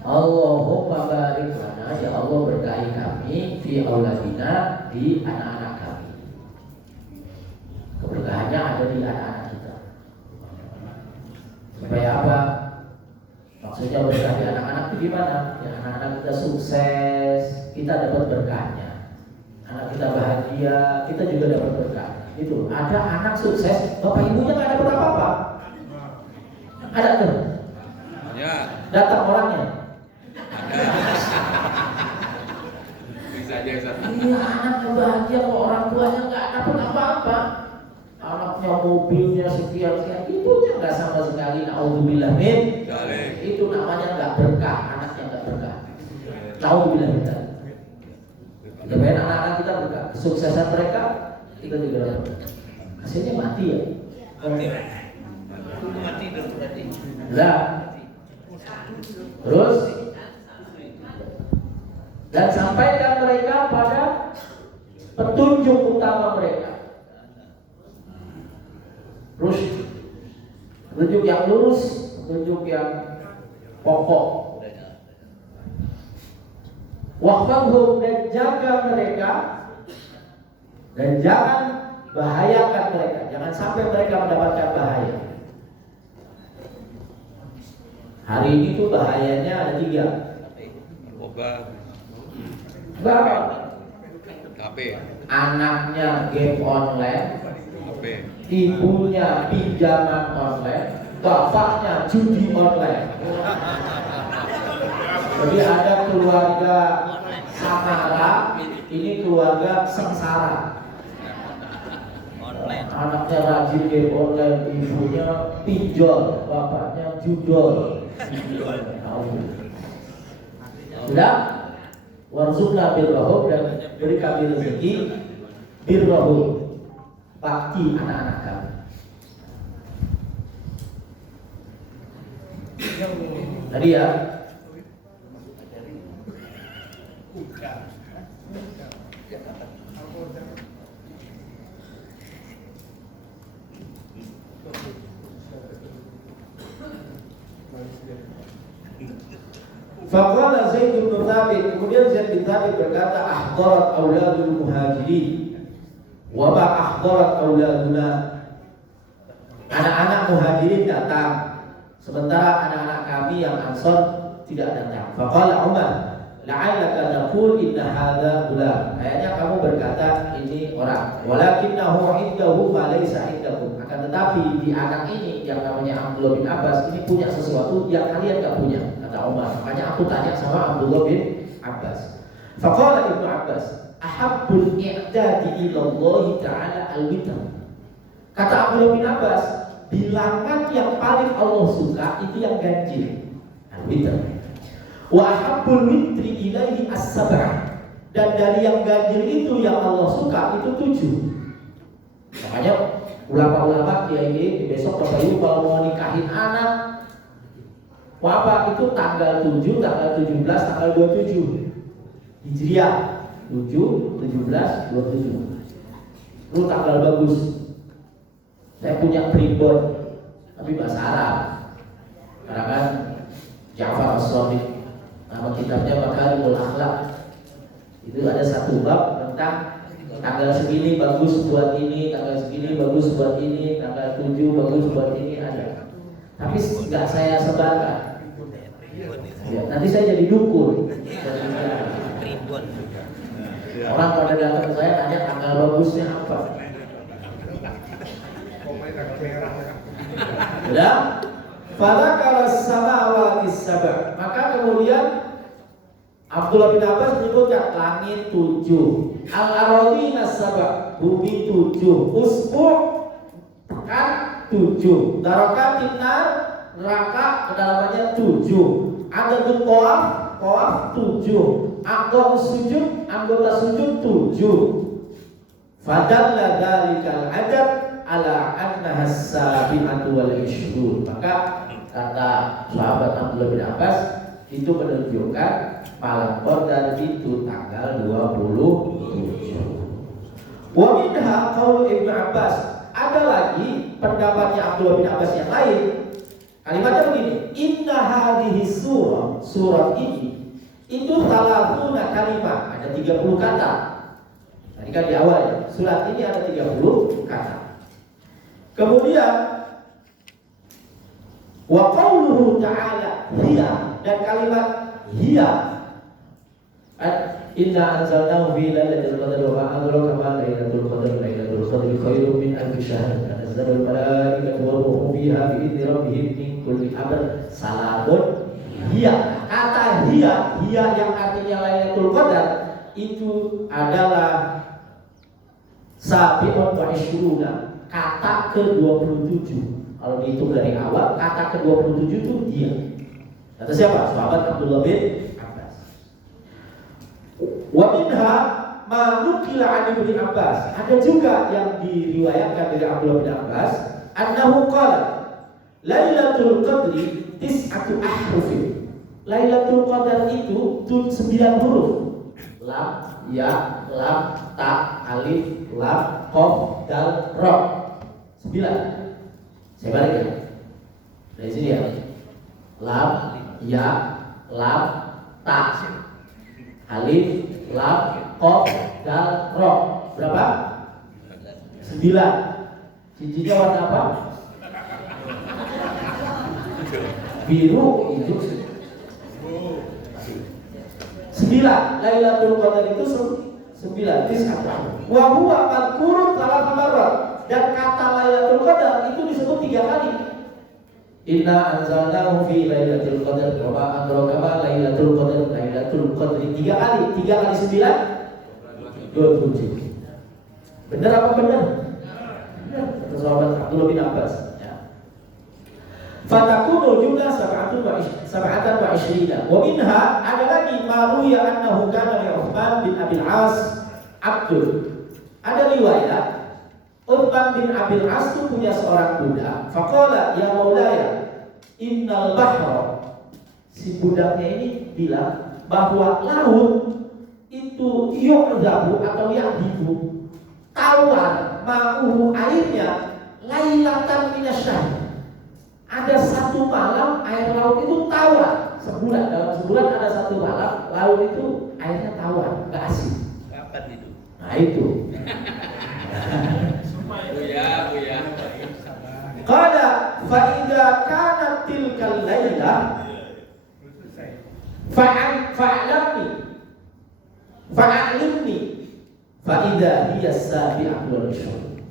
Allahumma barik lana, ya Allah berkahi kami fi auladina, di anak-anak kami. Keberkahannya ada di anak-anak kita. Supaya apa? Maksudnya berkah di anak-anak itu gimana? Ya, anak-anak kita sukses, kita dapat berkahnya. Anak kita bahagia, kita juga dapat berkah. Itu ada anak sukses, bapak ibunya nggak dapat apa-apa. Ada tuh? Ya. Datang orangnya. Bisa aja Ustaz. Iya, anaknya bahagia kok, orang tuanya nggak dapat apa-apa. Anaknya mobilnya sekian, ibunya nggak sama sekali. Naudzubillah min. Itu namanya nggak berkah, anaknya nggak berkah. Naudzubillah min. Supaya anak-anak kita berkah, kesuksesan mereka kita juga dapat. Hasilnya mati ya. Mati dulu berarti. Lah. Terus dan sampaikan mereka pada petunjuk utama mereka. Terus petunjuk yang lurus, petunjuk yang pokok. Wahfadhum, dan jaga mereka, dan jangan bahayakan mereka, jangan sampai mereka mendapatkan bahaya. Hari ini tuh bahayanya ada 3. Narkoba, Berapa? HP, Anaknya game online, HP. ibunya pinjaman online, bapaknya judi online. Jadi ada keluarga samara, ini keluarga sengsara. Anaknya rajin game online, ibunya pinjol, bapaknya judol. Sudah, warzuqna birrahum, dan beri kami rezeki birrahum, bakti anak-anak kami. Tadi ya. Faqala Zaid bin Thabit, kemudian Zaid bin Thabit berkata, ahdarat auladul muhajirin wa ma ahdarat auladuna. Anak-anak muhajirin datang, sementara anak-anak kami yang Ansor tidak datang. Faqala Umar, la'allaka taqul inna hadza gulam. Kayaknya kamu berkata ini orang. Walakinnahu indahu ma laysa indakum. Akan tetapi di anak ini yang namanya Abdullah bin Abbas ini punya sesuatu yang kalian enggak punya, kata Umar. Makanya aku tanya sama Abdullah bin Abbas. Faqala Ibnu Abbas, ahabbul i'dadi ila Allah ta'ala al-witr. Kata Abdullah bin Abbas, bilangan yang paling Allah suka itu yang ganjil, al-witr. Wa ahabbul witri ilaihi as-sab'ah. Dan dari yang ganjil itu yang Allah suka itu 7. Makanya ulama-ulama kiai besok Bapak Ibu kalau mau nikahin anak apa itu tanggal 7, tanggal 17, tanggal 27 Hijriah 7, 17, 27. Itu tanggal bagus. Saya punya primbon tapi bahasa Arab. Karena kan Ja'far As-Shadiq, nama kitabnya Makarimul Akhlak. Itu ada satu bab tentang tanggal segini bagus buat ini, tanggal segini bagus buat ini, tanggal 7 bagus buat ini, ada. Tapi nggak saya sebarkan. Ya, nanti saya jadi dukun. Orang pada datang ke saya tanya tanggal bagusnya apa. Ya, fadzakara samawati sab'a. Maka kemudian Abdullah bin Abbas menyebutkan langit 7, al-aradina sab'a, bumi 7, usbu' kan 7, darakatin nar, neraka kedalamannya 7, adadul qawaf, qawaf 7, anggota sujud 7. Fadalla dzalikal adad ala annaha as-sabi'atu wal 20. Maka kata sahabat Abdullah bin Abbas itu menunjukkan malam Qadar itu tanggal 27. Wa minha qaul Ibnu Abbas. Ada lagi pendapatnya Abdullah bin Abbas yang lain. Kalimatnya begini, inna hadhihi surat ini itu salatuna kalimah, ada 30 kata. Tadi kan di awal ya, surat ini ada 30 kata. Kemudian wa qauluhu ta'ala hiya, dan kalimat hiya, inna anzalnahu fi lailatul qadri wa ma adraka ma lailatul qadri khairun min alfi syahr tanazzalul malaikatu wa ruhu fiha bi idzni rabbihim min kulli amr salamun hiya. Kata hiya yang artinya lailatul qadar itu adalah sabi'un wa ishruna, kata ke-27. Kalau dihitung dari awal, kata ke-27 itu dia. Kata siapa? Sahabat Abdullah bin Abbas. Wa minha ma nukila an Ibnu Abbas. Ada juga yang diriwayatkan dari Abdullah bin Abbas, annahu qala Lailatul Qadri tis'atu ahrufin. Lailatul Qadar itu 9 huruf. Lam, ya, lam, ta, alif, lam, qaf, dal, ra. 9. Saya balik ya. Dari sini ya. Lam, ya, lam, ta, alif, lam, qaf, dal, ra. Berapa? 9. Cincinnya warna apa? Biru, hijau. 9. Lailatul Qadar itu 9. Wa huwa madhkurun 3 marrat. Dan kata Lailatul Qadar itu disebut 3 kali. Inna anzalnahu fi lailatul qadar wa ma adraka ma lailatul qadar. Lailatul Qadri 3 kali. 3 kali 9 27. Benar apa benar? Benar. Sahabat Abdullah bin Abbas. Fatakunu jumlah sab'atan wa ishrina. Wa minha, ada lagi maruya annahu kana li Uthman bin Abil As Abdul. Ada riwayat Uthman bin Abil As itu punya seorang budak. Faqala ya maulaya innal bahra. Si budaknya ini bilang bahwa laut itu yu'zabu atau ya'dibu, tawar ma'uhu airnya lailatan minasyahr. Ada satu malam air laut itu tawar. Sebulan, dalam sebulan ada satu malam laut itu airnya tawar, nggak asin. Kapan itu? Nah itu. Buya. Qala fa idza kanat tilkal lailah fa'alimni fa idza hiya sabi'atu wal 20.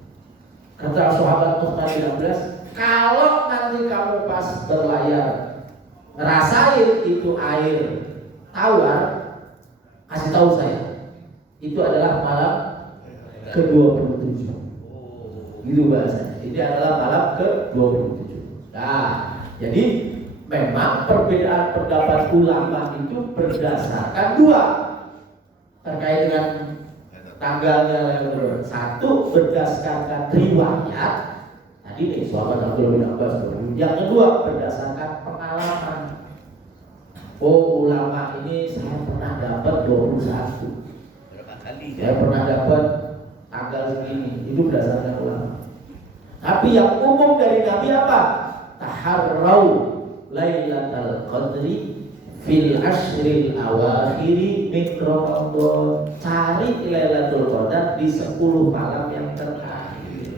Kata sahabat Nuh 16, kalau nanti kamu pas berlayar ngerasain itu air tawar, kasih tahu saya. Itu adalah malam ke-27. Gitu bahasanya. Ini adalah malam ke-27. Nah, jadi memang perbedaan pendapat ulama itu berdasarkan dua. Terkait dengan tanggalnya yang satu berdasarkan riwayat. Tadi nih sahabat Abdullah bin Abbas. Yang kedua berdasarkan pengalaman. Oh, ulama ini saya pernah dapat 21. Berapa kali? Saya pernah dapat tanggal segini. Itu berdasarkan ulama. Tapi yang umum dari Nabi apa? Taharrau Lailatul Qadri fil ashril awakhiri min Ramadan. Cari Lailatul Qadar di 10 malam yang terakhir.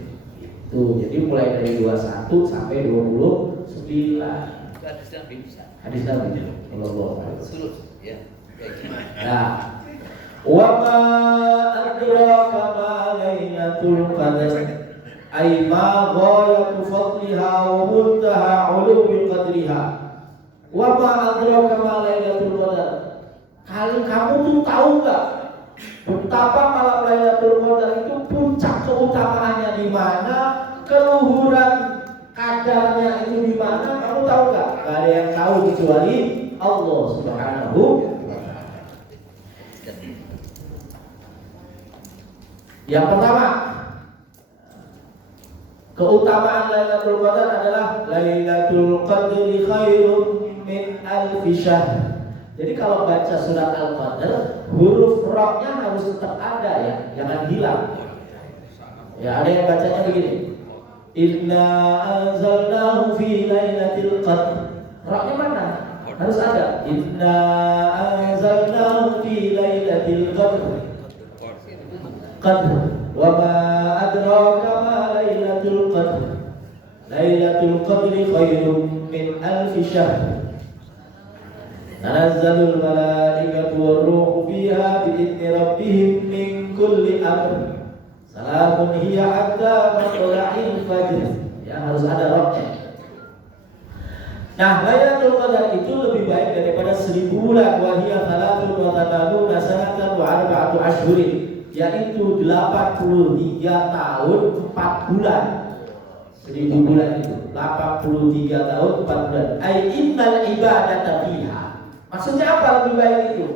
Tuh, jadi mulai dari 21 sampai 29. Itu hadis Nabi bisa. Hadis Nabi sallallahu alaihi wasallam. Terus, ya. Kayak gimana? Nah, wa ma adraka ma Lailatul Qadar ay ma ghayatu fadliha wa muntaha ulumi qadriha. Wa ma adraka ma Lailatul Qadar. Kalau kamu tuh tahu enggak betapa malam Lailatul Qadar itu puncak keutamaannya di mana, keluhuran kadarnya itu di mana? Kamu tahu enggak? Enggak ada yang tahu kecuali Allah Subhanahu. Yang pertama, keutamaan Lailatul Qadar adalah Lailatul Qadri khairun min alfi syahr. Jadi kalau baca surat Al-Qadr, huruf ra-nya harus tetap ada ya, jangan hilang. Ya, ada yang bacanya begini. Inna anzalnahu fi lailatul qadr. Ra-nya mana? Harus ada. Inna anzalnahu fi lailatul qadr. Qadr. Wa ma adraka ma lailatul qadr. Lailatul qadri khairun min alfi syahr. Tanazzalul malaikatu war-ruhu fiha bi'izni rabbihim min kulli amr. Salamun hiya hatta matla'il fajr. Ya, harus ada rohnya. Nah, Lailatul Qadar itu lebih baik daripada 1000 bulan. Wa hiya 33 sanatan wa 4 ashhurin, yaitu 83 tahun 4 bulan. 1000 bulan itu 83 tahun 4 bulan. Ai innal ibadata fiha. Maksudnya apa lebih baik itu?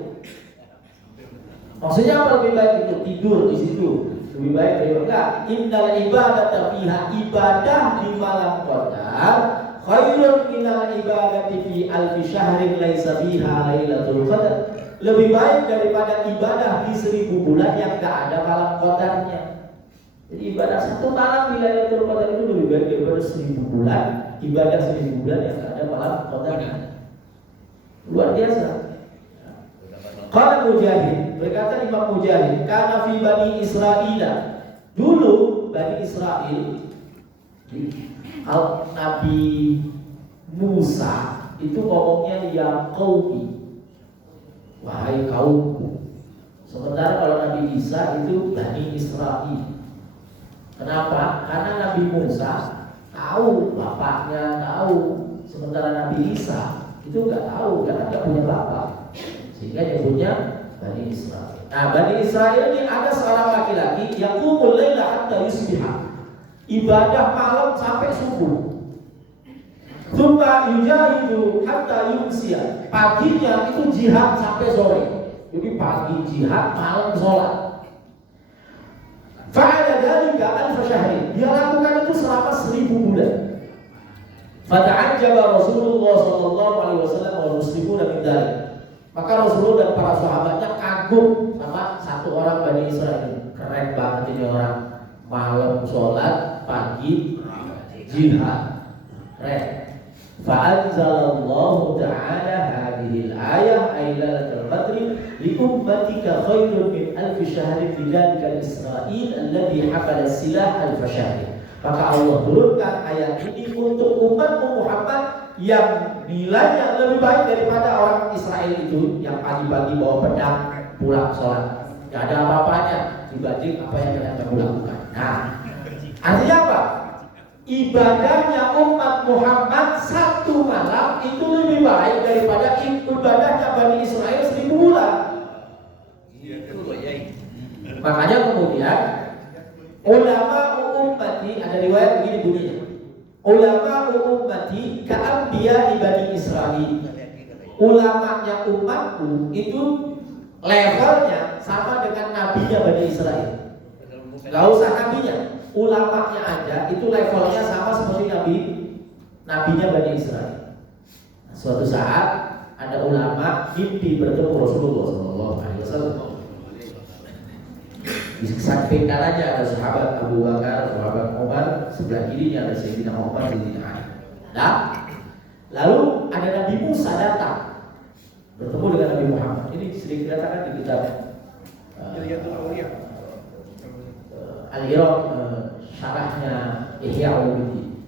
Maksudnya apa lebih baik itu? Tidur di situ lebih baik dari enggak. Innal ibadata fiha, ibadah di malam Qadar khairun minal ibadati fi alfi syahrin laisa fiha lailatul qadar. Lebih baik daripada ibadah di 1000 bulan yang enggak ada malam Qadarnya. Jadi ibadah satu malam di Lailatul Qadar itu lebih baik daripada 1000 bulan ibadah 1000 bulan yang enggak ada malam Qadarnya. Luar biasa. Qala Mujahid, berkata Imam Mujahid, kana fi Bani Israil. Dulu Bani Israil, Nabi Musa itu ngomongnya ya qaumi, wahai kaumku. Sementara kalau Nabi Isa itu Bani Israil. Kenapa? Karena Nabi Musa tahu bapaknya, tahu. Sementara Nabi Isa itu nggak tahu, karena nggak punya bapak, sehingga nyebutnya Bani Israil. Nah, Bani Israil ini ada seorang laki-laki yang qumul laila hatta yusbiha, ibadah malam sampai subuh. Tsumma yujahidu hatta yumsiya, paginya itu jihad sampai sore. Jadi pagi jihad, malam sholat. Fa'ala dzalika alf syahrin, dia lakukan itu selama 1000 bulan. Fata'ajjaba Rasulullah sallallahu alaihi wasallam wal muslimuna min dzalik. Maka Rasulullah dan para sahabatnya kagum satu orang Bani Israel. Keren banget ini orang. Malam sholat, pagi jihad. Keren. Fa'anzalallahu ta'ala hadhil ayah ailatul qadri li ummatika khairun min alf syahrin bidzalika Israil alladhi hamala silah al-fashahr. Maka Allah turunkan ayat ini untuk umatmu Muhammad yang nilainya lebih baik daripada orang Israel itu yang pagi-pagi bawa pedang pulang sholat. Gak ada apa-apanya dibanding apa yang kamu lakukan. Nah, artinya apa? Ibadahnya umat Muhammad satu malam itu lebih baik daripada ibadahnya Bani Israel 1000 bulan. Makanya kemudian ulama ummati, ada riwayat begini bunyinya, ulama ummati ka'anbiya Bani Israel. Ulamanya umatku itu levelnya sama dengan nabinya Bani Israel. Gak usah nabinya, ulamanya aja itu levelnya sama seperti nabinya Bani Israel. Suatu saat ada ulama mimpi bertemu Rasulullah SAW. Di samping kanannya ada sahabat Abu Bakar, sahabat Umar, sebelah kirinya ada Sayyidina Umar, Sayyidina Ali. Nah, lalu ada Nabi Musa datang bertemu dengan Nabi Muhammad. Ini sering dikatakan di kitab Al-Iraq, syarahnya Ihya Ulumuddin.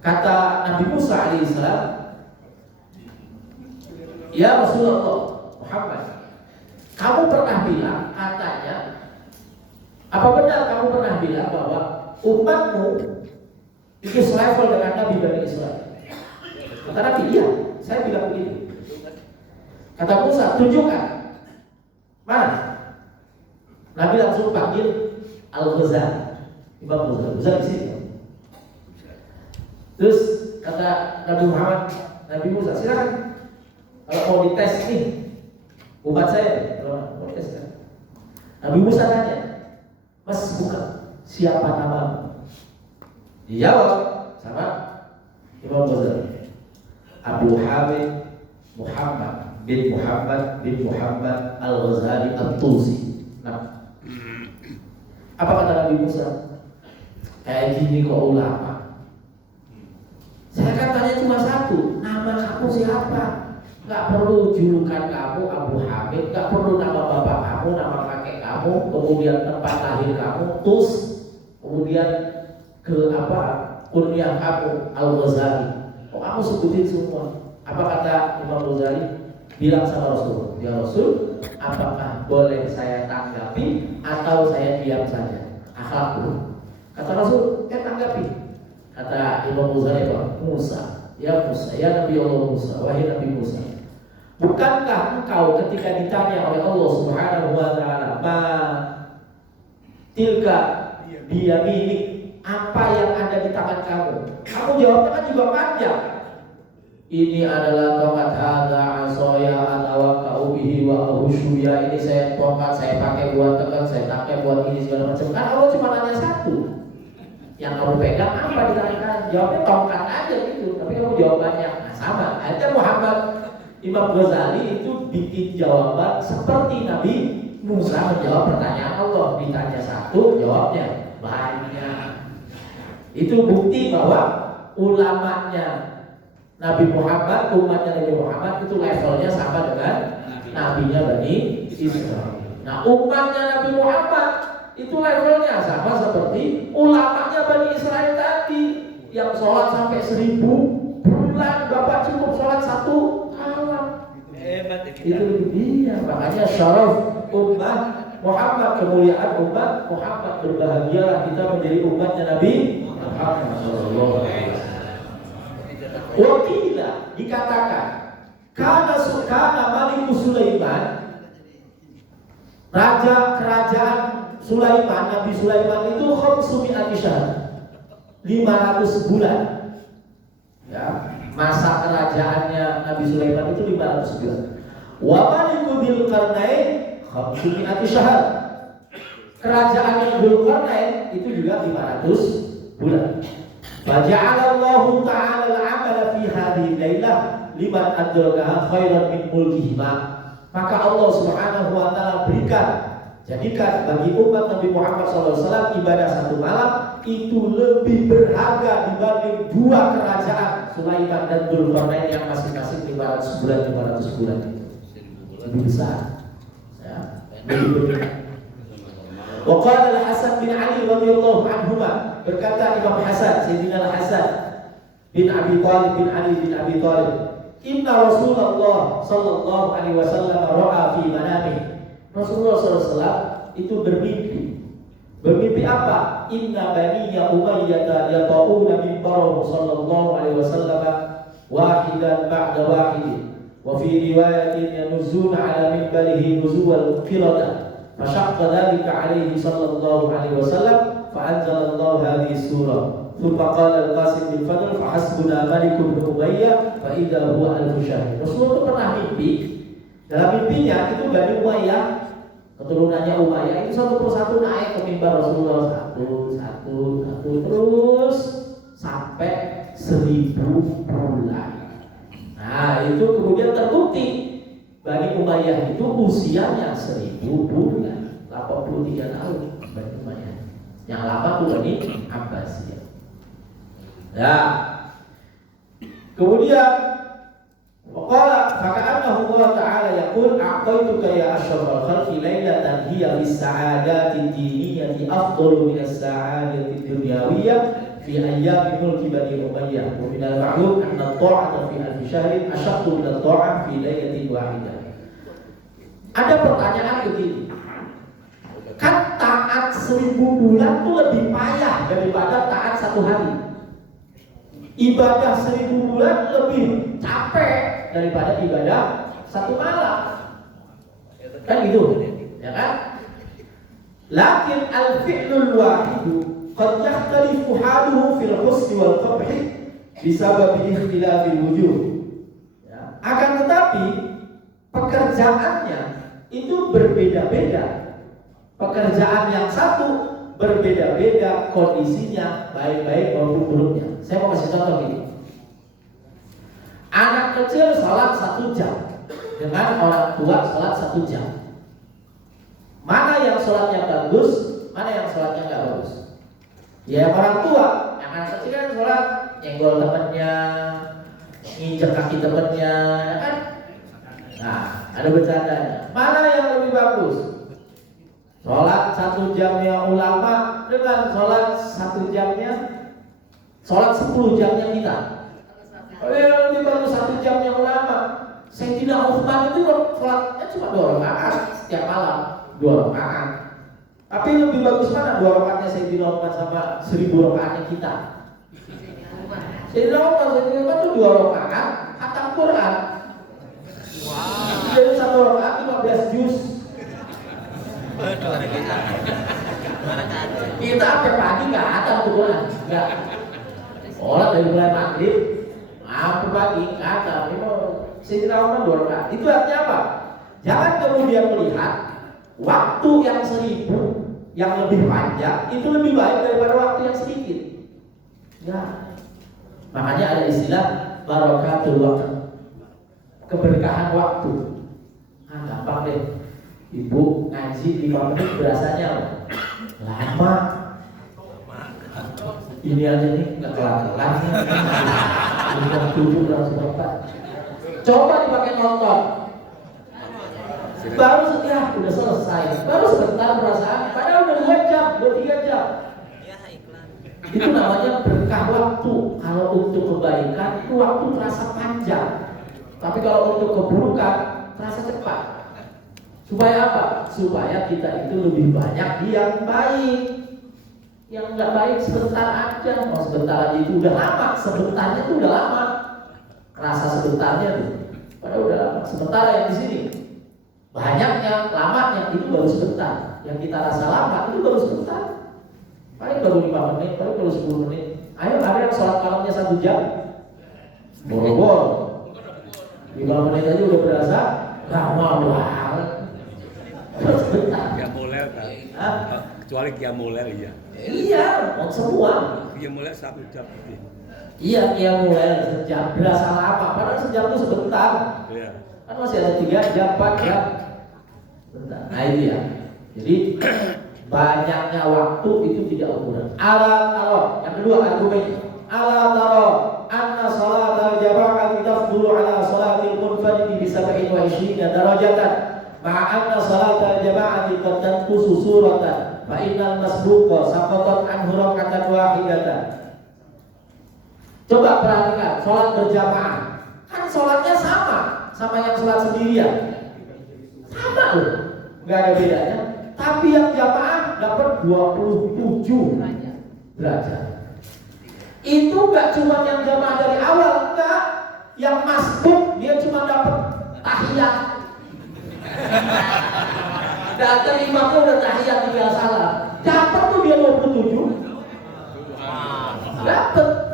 Kata Nabi Musa alaihissalam, ya Rasulullah Muhammad, kamu pernah bilang, katanya, apa benar kamu pernah bilang bahwa umatmu itu selevel dengan Nabi Bani Israel? Kata Nabi, iya, saya bilang begitu. Kata Musa, tunjukkan. Mana? Nabi langsung panggil Al-Ghazali, Imam Ghazali di sini. Terus kata Nabi Muhammad, Nabi Musa, silakan. Kalau mau dites nih, umat saya, kalau mau tes kan. Nabi Musa tanya, Mas bukan siapa namamu? Dijawab sama Imam Ghazali, Abu Hamid Muhammad bin Muhammad Al-Ghazali At-Tusi. Nah, apa kata Nabi Musa? Kayak gini kok ulama. Saya kan tanya cuma satu, nama kamu siapa? Gak perlu julukan kamu Abu Hamid, gak perlu nama bapak kamu, nama kakek kamu, kemudian tempat lahir kamu, tus, kemudian ke apa kuliah kamu Al-Ghazali. Kok kamu sebutin semua? Apa kata Imam Ghazali? Bilang sama Rasul, ya Rasul, apakah boleh saya tanggapi atau saya diam saja? Akhlakku. Kata Rasul, tanggapi. Kata Imam Ghazali, Musa, ya Nabi Allah Musa, wahai Nabi Musa, bukankah engkau ketika ditanya oleh Allah Subhanahu wa taala, ma tilka biyaminik, apa yang ada di tangan kamu? Kamu jawabnya kan juga panjang. Ini adalah tongkat hadza asaya atawakkau bihi wa ahushuya. Ini saya tongkat, saya pakai buat tekan, saya pakai buat ini segala macam. Kan Allah cuma nanya satu. Yang kamu pegang apa di tangan kanan? Jawabnya tongkat aja gitu. Tapi kamu jawabannya nah, sama. Ada Muhammad Imam Ghazali itu bikin jawaban seperti Nabi Musa menjawab pertanyaan Allah. Ditanya satu, jawabnya banyak. Itu bukti bahwa ulamanya Nabi Muhammad, umatnya Nabi Muhammad itu levelnya sama dengan nabinya Bani Israel. Nah, umatnya Nabi Muhammad itu levelnya sama seperti ulamanya Bani Israel tadi yang sholat sampai 1000 bulan. Bapak cukup sholat 1 malam. Itu dia. Makanya syaraf umat Muhammad, kemuliaan umat Muhammad, berbahagialah kita menjadi umatnya Nabi Muhammad sallallahu alaihi wasallam. Wakila dikatakan karena Malik Sulaiman, raja kerajaan Sulaiman, Nabi Sulaiman itu 500 syahr, 500 bulan. Ya, masa kerajaannya Nabi Sulaiman itu 500 bulan. Wa Maliku Dzulqarnain 500 syahr. Kerajaan Dzulqarnain itu juga 500 bulan. Faja'alallahu ta'ala al-'amala fi hadhihi lailah liman adrakaha khairan min mulkihima. Maka Allah Subhanahu wa taala jadikan bagi umat Nabi Muhammad SAW ibadah satu malam itu lebih berharga dibanding 2 kerajaan Sulaiman dan Dzulqarnain yang masing-masing 500 bulan itu. Lebih besar. Ya, lebih besar. Wa qala Al-Hasan bin Ali radhiyallahu anhuma, berkata Imam Hasan, Sayyidina Al-Hasan bin Abi Thalib bin Ali bin Abi Thalib, inna Rasulullah sallallahu alaihi wasallam ra'a fi manamih. Rasulullah SAW itu bermimpi. Bermimpi apa? Inna bani Umayyah yata'una minbarahu sallallahu alaihi wasallam wahidan ba'da wahidin. Wa fi riwayatin yanuzuna ala minbarihi nuzul qiradah. Fashaqqa dhalika alaihi sallallahu alaihi wasallam fa anzalallahu hadhihi surah. Thumma qala Al-Qasim bin Fadl fa hasbuna Malik bin Umayyah fa idza huwa al-musyahid. Rasulullah itu pernah mimpi. Dalam mimpinya itu Bani Umayyah, keturunannya Umayyah itu satu persatu naik ke mimbar Rasulullah, satu terus sampai 1000 bulan. Nah, itu kemudian terbukti Bani Umayyah itu usianya 1000 bulan, 83 tahun Bani Umayyah. Yang lama itu Bani Abbasiyah. Ya. Kemudian waqala faka'annahu Allah Ta'ala yaqul a'taituka ya asyrafal khalqi lailatan hiya bis sa'adati diniyati afdalu min as-sa'adati dunyawiyah fi ayyami mulki Bani Umayyah wa min al-ma'lum anna at-ta'ata fi alf shahrin ashaqqu min at-ta'ah fi lailatin wahidah. Ada pertanyaan begini, kan taat 1000 bulan itu lebih payah daripada taat 1 hari. Ibadah 1000 bulan lebih capek daripada ibadah 1 malam. Kan gitu, ya kan? Lakin al-fi'lul wahidu qad yakhtalifu haluhu fil husni wal qabhi bisabab ikhtilafil wujuh. Ya. Akan tetapi pekerjaannya itu berbeda-beda. Pekerjaan yang satu berbeda-beda kondisinya, baik-baik maupun buruknya. Saya mau kasih contoh gini. Anak kecil sholat 1 jam dengan orang tua sholat 1 jam. Mana yang sholatnya bagus, mana yang sholatnya nggak bagus? Ya orang tua, yang anak kecil kan sholat nyenggol temennya, nginjek kaki temennya, ya kan? Nah, ada bercandanya. Mana yang lebih bagus? Sholat 1 jamnya ulama dengan sholat 1 jamnya, sholat 10 jamnya kita. Yang lebih bagus 1 jamnya ulama. Sayyidina Utsman itu sholatnya cuma 2 rakaat setiap malam, 2 rakaat. Tapi lebih bagus mana 2 rakaatnya Sayyidina Utsman sama 1000 rakaatnya kita? Sayyidina Utsman itu 2 rakaat khatam Quran. Jadi 1 rakaat 15 juz. Kita sampai pagi nggak ada Quran, nggak. Orang dari mulai maghrib sampai pagi nggak ada. Sayyidina Utsman 2 rakaat. Itu artinya apa? Jangan kemudian melihat waktu yang 1000 yang lebih panjang itu lebih baik daripada waktu yang sedikit. Ya. Makanya ada istilah barakatul waktu, keberkahan waktu. Gampang deh. Ibu ngaji 5 menit berasanya lama. Ini aja nih nggak kelar-kelar. Udah 7 langsung 4. Coba dipakai nonton. Baru setelah udah selesai, baru sebentar perasaan. Padahal udah 2 jam, 3 jam. Itu namanya berkah waktu. Kalau untuk kebaikan itu waktu terasa panjang. Tapi kalau untuk keburukan terasa cepat. Supaya apa? Supaya kita itu lebih banyak yang baik. Yang nggak baik sebentar aja. Mau sebentar aja itu udah lama. Sebentarnya itu udah lama. Rasa sebentarnya tuh. Padahal udah lama. Sementara yang di sini banyaknya, lamanya itu baru sebentar. Yang kita rasa lama itu baru sebentar. Paling baru 5 menit, paling baru 10 menit. Ayo ada yang sholat malamnya 1 jam. Boro-boro 5 menit aja udah berasa lama banget. Qiyamul kan? Kecuali Qiyamul ya. Iya, semua. Qiyamul 1 jam. Iya, qiyamul lail sejam. Berasa lama, padahal sejam itu sebentar. Kan masih ada 3 jam, 4 jam. Bentar. Nah itu ya. Jadi banyaknya waktu itu tidak ukuran. Ala taro. Yang kedua argumennya. Ala taro anna salatal jama'ah tafdulu ala salatil munfarid bi 27 darajatan. Ma'a anna salatal jama'ah qad tanqusu suratan fa innal masbuqa saqatat anhu rak'atan wahidatan. Coba perhatikan sholat berjamaah. Kan sholatnya sama yang sholat sendirian. Sama loh, nggak ada bedanya. Tapi yang jamaah dapat 27 derajat. Itu nggak cuma yang jamaah dari awal, enggak. Yang masbuk dia cuma dapat tahiyat. Datang imamnya udah tahiyat tinggal salam. Dapat tuh dia 27. Dapat.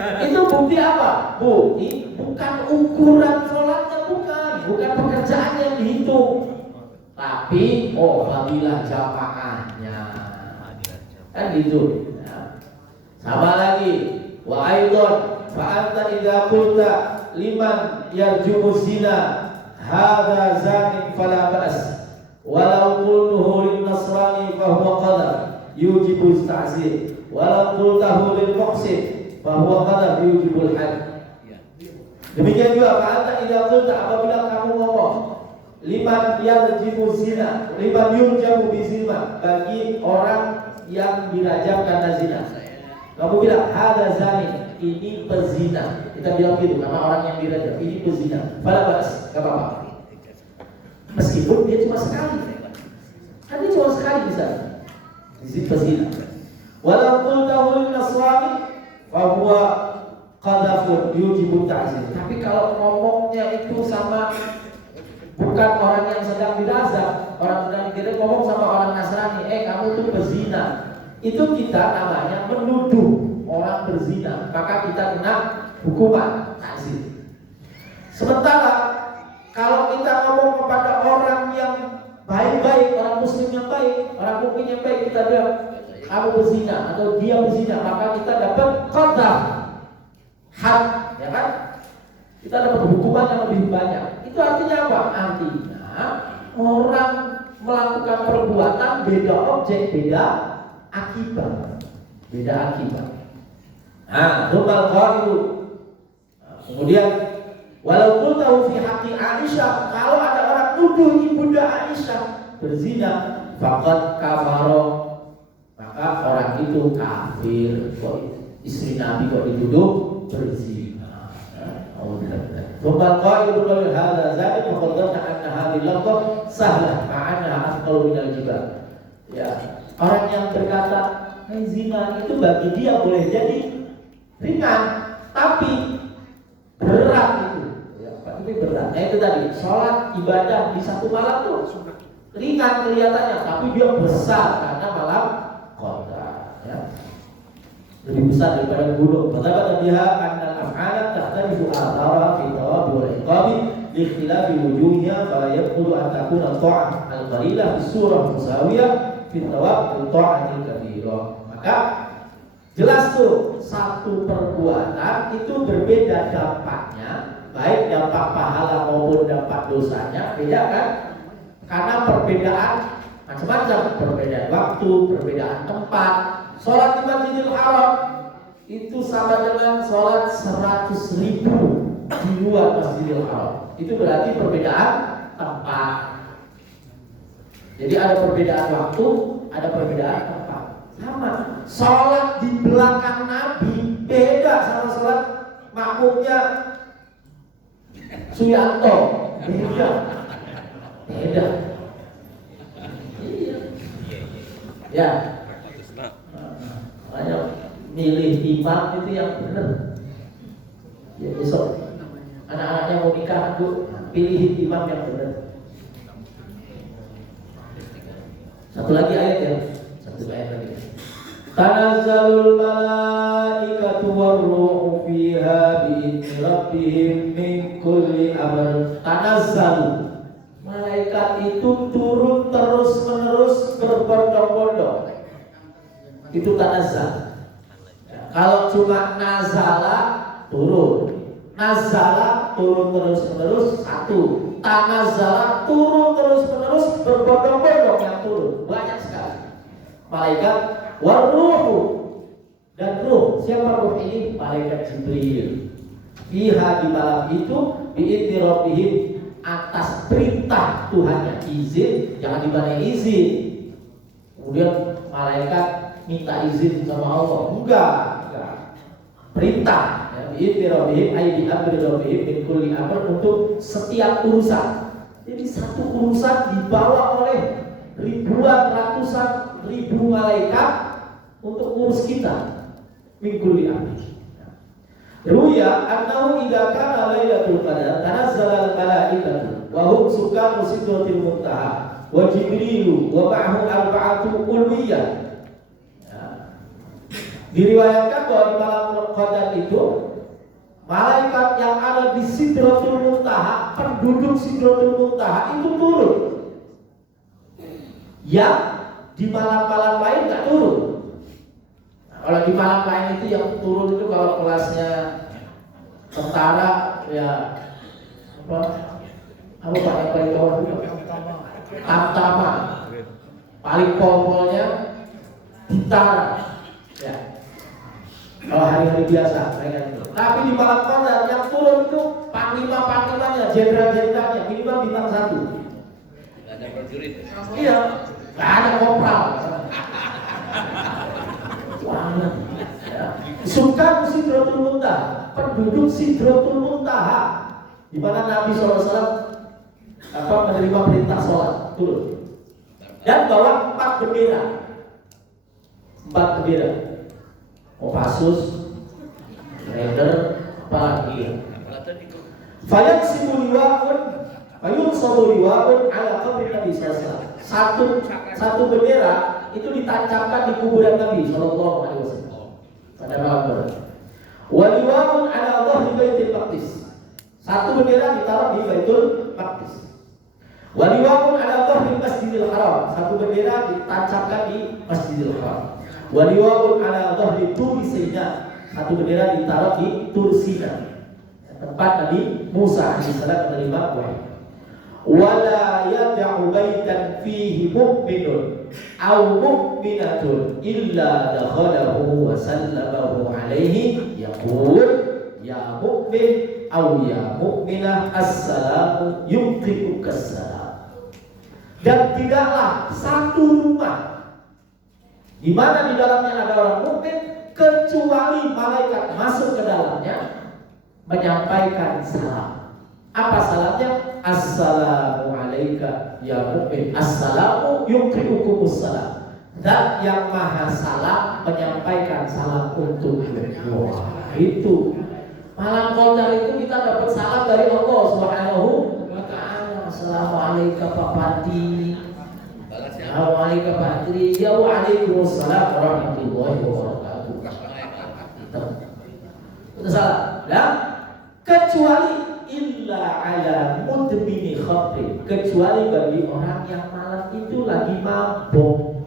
Itu bukti apa? Bukti bukan ukuran sholatnya, bukan pekerjaan yang dihitung, tapi fadilah jamaahnya, kan gitu. Ya. Sama lagi, wa aidon fa anta idza qulta liman yarjumu zina hadza zanin fala ba's walau qultuhu lin nasrani fa huwa qadar yujibu ta'zir walau qultahu lil muhsin bahwa qadar yujibul had. Demikian juga kata idza qulta apabila kamu ngomong liman yarjimu zina, liman yurjamu bizina, bagi orang yang dirajam karena zina. Kamu bilang hadza zani, ini pezina. Kita bilang gitu karena orang yang dirajam ini pezina. Fala bas, enggak apa-apa. Meskipun dia cuma sekali. Kan dia cuma sekali bisa. Ini pezina. Walau qultahu lin nasrani bahwa qadafun yujibu ta'zir. Tapi kalau ngomongnya itu sama bukan orang yang sedang dirazab, orang sedang dikirim ngomong sama orang Nasrani, kamu tuh pezina. Itu kita namanya menuduh orang berzina, maka kita kena hukuman ta'zir. Sementara kalau kita ngomong kepada orang yang baik-baik, orang muslim yang baik, orang mukmin yang baik, kita bilang kamu berzina atau dia berzina, maka kita dapat qadaf had, ya kan? Kita dapat hukuman yang lebih banyak. Itu artinya apa? Artinya orang melakukan perbuatan beda objek, beda akibat. Nah, tumbal qailu. Kemudian walaupun tahu fi haqqi Aisyah, kalau ada orang nuduh ibunda Aisyah berzina, faqad kafara, maka orang itu kafir. Kok istri Nabi kok dituduh berzina? Tumbal qailu qul hadza zalik faqad dhanna anna hadhihi lafdh sahlah ma'annaha athqalu minal jibal. Ya, orang yang berkata zina itu bagi dia boleh jadi ringan, tapi berat itu. Ya, tapi berat. Nah itu tadi, sholat ibadah di satu malam tuh ringan kelihatannya, tapi dia besar karena malam qadar. Ya. Lebih besar daripada gunung. Kata dia annal af'alat tahtarifu athara fi thawabi wal iqabi li ikhtilafi wujuhnya fa yaqulu an takuna ta'ah al-qalilah fi surah musawiyah fi thawab ta'atil katsirah. Maka jelas tuh satu perbuatan itu berbeda dampaknya, baik dampak pahala maupun dampak dosanya beda kan? Karena perbedaan macam-macam, perbedaan waktu, perbedaan tempat. Sholat di Masjidil Haram itu sama dengan sholat 100.000 di luar Masjidil Haram. Itu berarti perbedaan tempat. Jadi ada perbedaan waktu, ada perbedaan tempat. Sama. Sholat di belakang Nabi beda sama sholat makmumnya Suyanto. Beda. Iya. Ya. Makanya milih imam itu yang benar. Ya besok anak-anaknya mau nikah, Bu, pilih imam yang benar. Satu lagi ayat ya. Satu ayat lagi. Tanazzalul malaikatu warruhu fiha bi'izni rabbihim min kulli amr. Tanazzalu. Malaikat itu turun terus-menerus berbondong-bondong. Itu tanazzal. Ya. Kalau cuma nazala turun, nazala turun terus-menerus satu, tanazala turun terus-menerus berbondong-bondong yang turun banyak sekali. Malaikat waruhu dan ruh. Siapa ruh ini? Malaikat Jibril. Fiha di malam itu biidni rabbihim atas perintah Tuhannya, izin, jangan dibanding izin. Kemudian malaikat minta izin sama Allah, enggak. Perintah, ya, biidni rabbihim ay bi amri rabbihim min kulli amr, untuk setiap urusan. Jadi satu urusan dibawa oleh ribuan, ratusan ribu malaikat untuk urus kita. Min kulli amr. Ruya annahu idza kana lailatul qadar tanazzala al-malaikatu wa hum sukanu sidratil muntaha wa jibrilu wa ma'ahu arba'atu ulwiyah. Diriwayatkan bahwa di malam qadar itu malaikat yang ada di sidratul muntaha, penduduk sidratul muntaha itu turun. Yang di malam-malam lain nggak turun. Kalau di malam lain itu yang turun itu kalau kelasnya tentara ya apa Pak yang paling bawah itu tamtama, paling pol-polnya tentara ya. Kalau hari-hari biasa mereka itu. Tapi di malam qadar yang turun itu panglima-panglimanya, jenderal-jenderalnya minimal bintang 1. Nggak ada prajurit. Iya, nggak ada kopral. Ya. Sukan Sidratul Muntaha, penduduk Sidratul Muntaha, di mana Nabi SAW menerima perintah sholat turun dan bawa 4 bendera, 4 bendera, Kopassus, Raider, apalagi ya. Fayak simuliwaun, fayun samuliwaun ala qabri Nabi SAW. Satu bendera itu ditancapkan di kuburan Nabi Shallallahu Alaihi Wasallam pada malam Qadar. Waliwaun ala Allah di Baitul Maqdis. Satu bendera ditaruh di Baitul Maqdis. Waliwaun ala Allah di Masjidil Haram. Satu bendera ditancapkan di Masjidil Haram. Waliwaun ala Allah di Tur Sina. Satu bendera ditaruh di Tur Sina, tempat Nabi Musa alaihissalam menerima wahyu. Wala yad'u baitan fihi mu'minun aw mu'minatun illa dakhalahu wa sallamahu alaihi yaqul ya mu'min aw ya mu'minah assalamu yuqimuka assalam. Dan tidaklah satu rumah di mana di dalamnya ada orang mukmin kecuali malaikat masuk ke dalamnya menyampaikan salam. Apa salamnya? Assalamu alayka ya mu'min. Assalamu yuqimukumus salam. Dan yang maha salam menyampaikan salam untukmu. Wah, itu malam qadar itu kita dapat salam dari Allah Subhanahu wa ta'ala. Assalamu alayka Pak Pati. Assalamu alayka Pak Tri. Ya waalaikumsalam warahmatullahi wabarakatuh. Itu salam. Ya? Kecuali illa ala mudmini khamrin, kecuali bagi orang yang malam itu lagi mabuk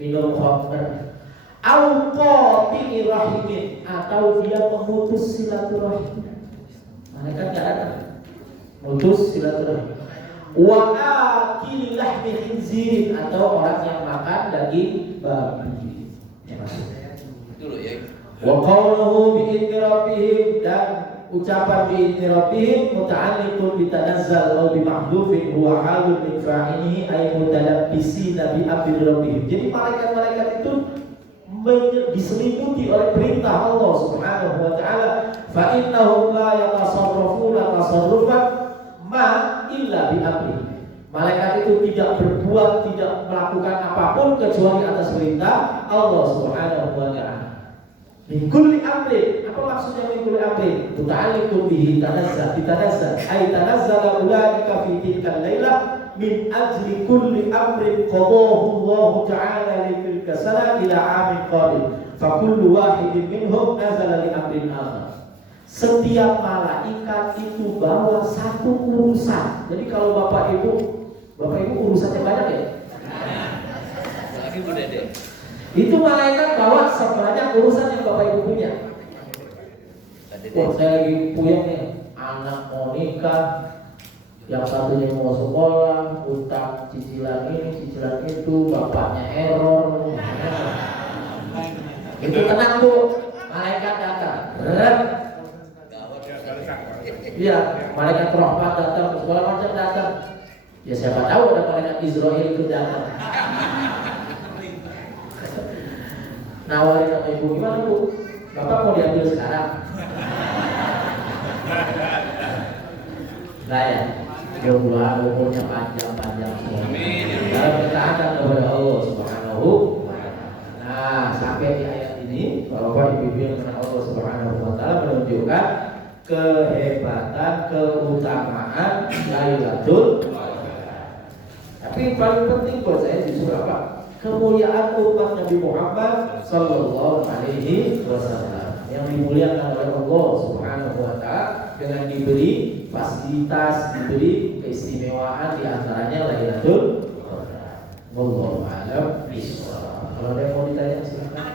minum khamr, au qati'i rahimin, atau dia memutus silaturahim. Mereka tidak ada memutus silaturahim. Wa akil lahmi khinzir, atau orang yang makan daging babi. Dulu ya. Wa qawluhu bi'idni rabbihim, dan ucapan bi'idni rabbihim muta'alliqun bitanazzal atau bimahdhufin huwa halun min fa'ilihi ay mutalabbisina bi amri rabbihim. Jadi malaikat-malaikat itu diselimuti oleh perintah Allah Subhanahu wa ta'ala. Fa innahum la yatasarrafuna tasarrufan ma illa bi amri. Malaikat itu tidak berbuat, tidak melakukan apapun kecuali atas perintah Allah Subhanahu wa ta'ala. Min kulli amrin, apa maksudnya min kulli amrin? Muta'alliqun bihi tanazzal, bitanazzal ay tanazzala ulaika fi tilka al-lailah min ajli kulli amrin qadahu Allah ta'ala li tilka sana ila 'amin qabil fa kullu wahidin minhum nazala li amrin akhar. Setiap malaikat itu bawa satu urusan. Jadi kalau Bapak Ibu urusannya banyak ya? Lagi Bu Dede. Itu malaikat bawa sebanyak urusan yang Bapak Ibu punya. Wah, saya lagi puyeng nih, anak mau nikah, yang satunya mau sekolah, utang cicilan ini, cicilan itu, bapaknya error. Itu tenang Bu, malaikat datang. Iya, malaikat rahmat datang, segala macam datang. Ya siapa tahu ada malaikat Israel itu datang. Nawarin sama ibu, gimana Bu? Bapak mau diambil sekarang? Nah ya, mudah-mudahan umurnya panjang-panjang semua. Dalam ketaatan kepada Allah Subhanahu wa Ta'ala. Nah, sampai di ayat ini, Bapak Ibu yang mengenal Allah Subhanahu wa Ta'ala menunjukkan kehebatan, keutamaan Lailatul Qadar. Tapi paling penting buat saya justru apa? Kemuliaan umat Nabi Muhammad Sallallahu Alaihi Wasallam yang dimuliakan oleh Allah Subhanahu Wa Taala dengan diberi fasilitas, diberi keistimewaan di antaranya Lailatul Qadar. Wallahu a'lam bishawab. Kalau ada yang mau ditanya silakan.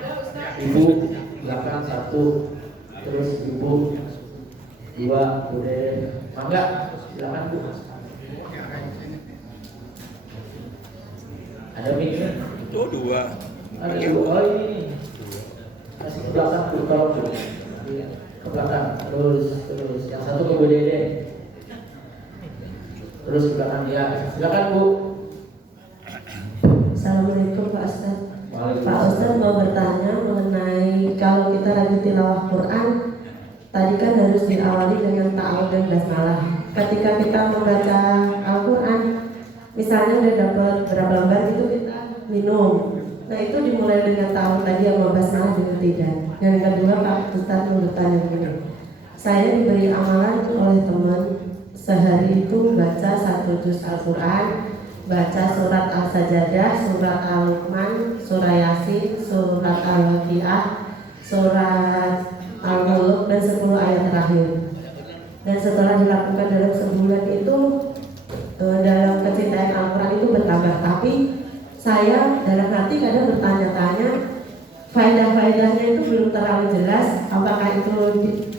Ibu silakan satu, terus ibu dua, udah mangga silakan Bu. Ada mikir? Itu dua. Ada dua. Oh ini. Kasih ke belakang Bu, tolong Bu. Ke belakang, terus yang satu ke Bu Dede. Terus ke belakang dia. Silakan Bu. Assalamualaikum Pak Ustaz. Waalaikumsalam. Pak Ustaz mau bertanya mengenai kalau kita lagi tilawah Quran, tadi kan harus diawali dengan ta'awudz dan basmalah. Ketika kita membaca Al-Quran, misalnya udah dapat berapa lembar itu kita minum. Nah itu dimulai dengan ta'awudz tadi yang basmalah dengan tidak. Dan yang kedua Pak Ustaz mau bertanya begini. Saya diberi amalan oleh teman sehari itu baca 1 juz Al-Quran, baca surat Al-Sajdah, surat Al-Luqman, surah Yasin, surat Al-Waqiah, surat Al-Mulk dan 10 ayat terakhir. Dan setelah dilakukan dalam sebulan itu dalam kecintaan Al-Quran itu bertambah. Tapi saya dalam hati kadang bertanya-tanya, faedah-faedahnya itu belum terlalu jelas. Apakah itu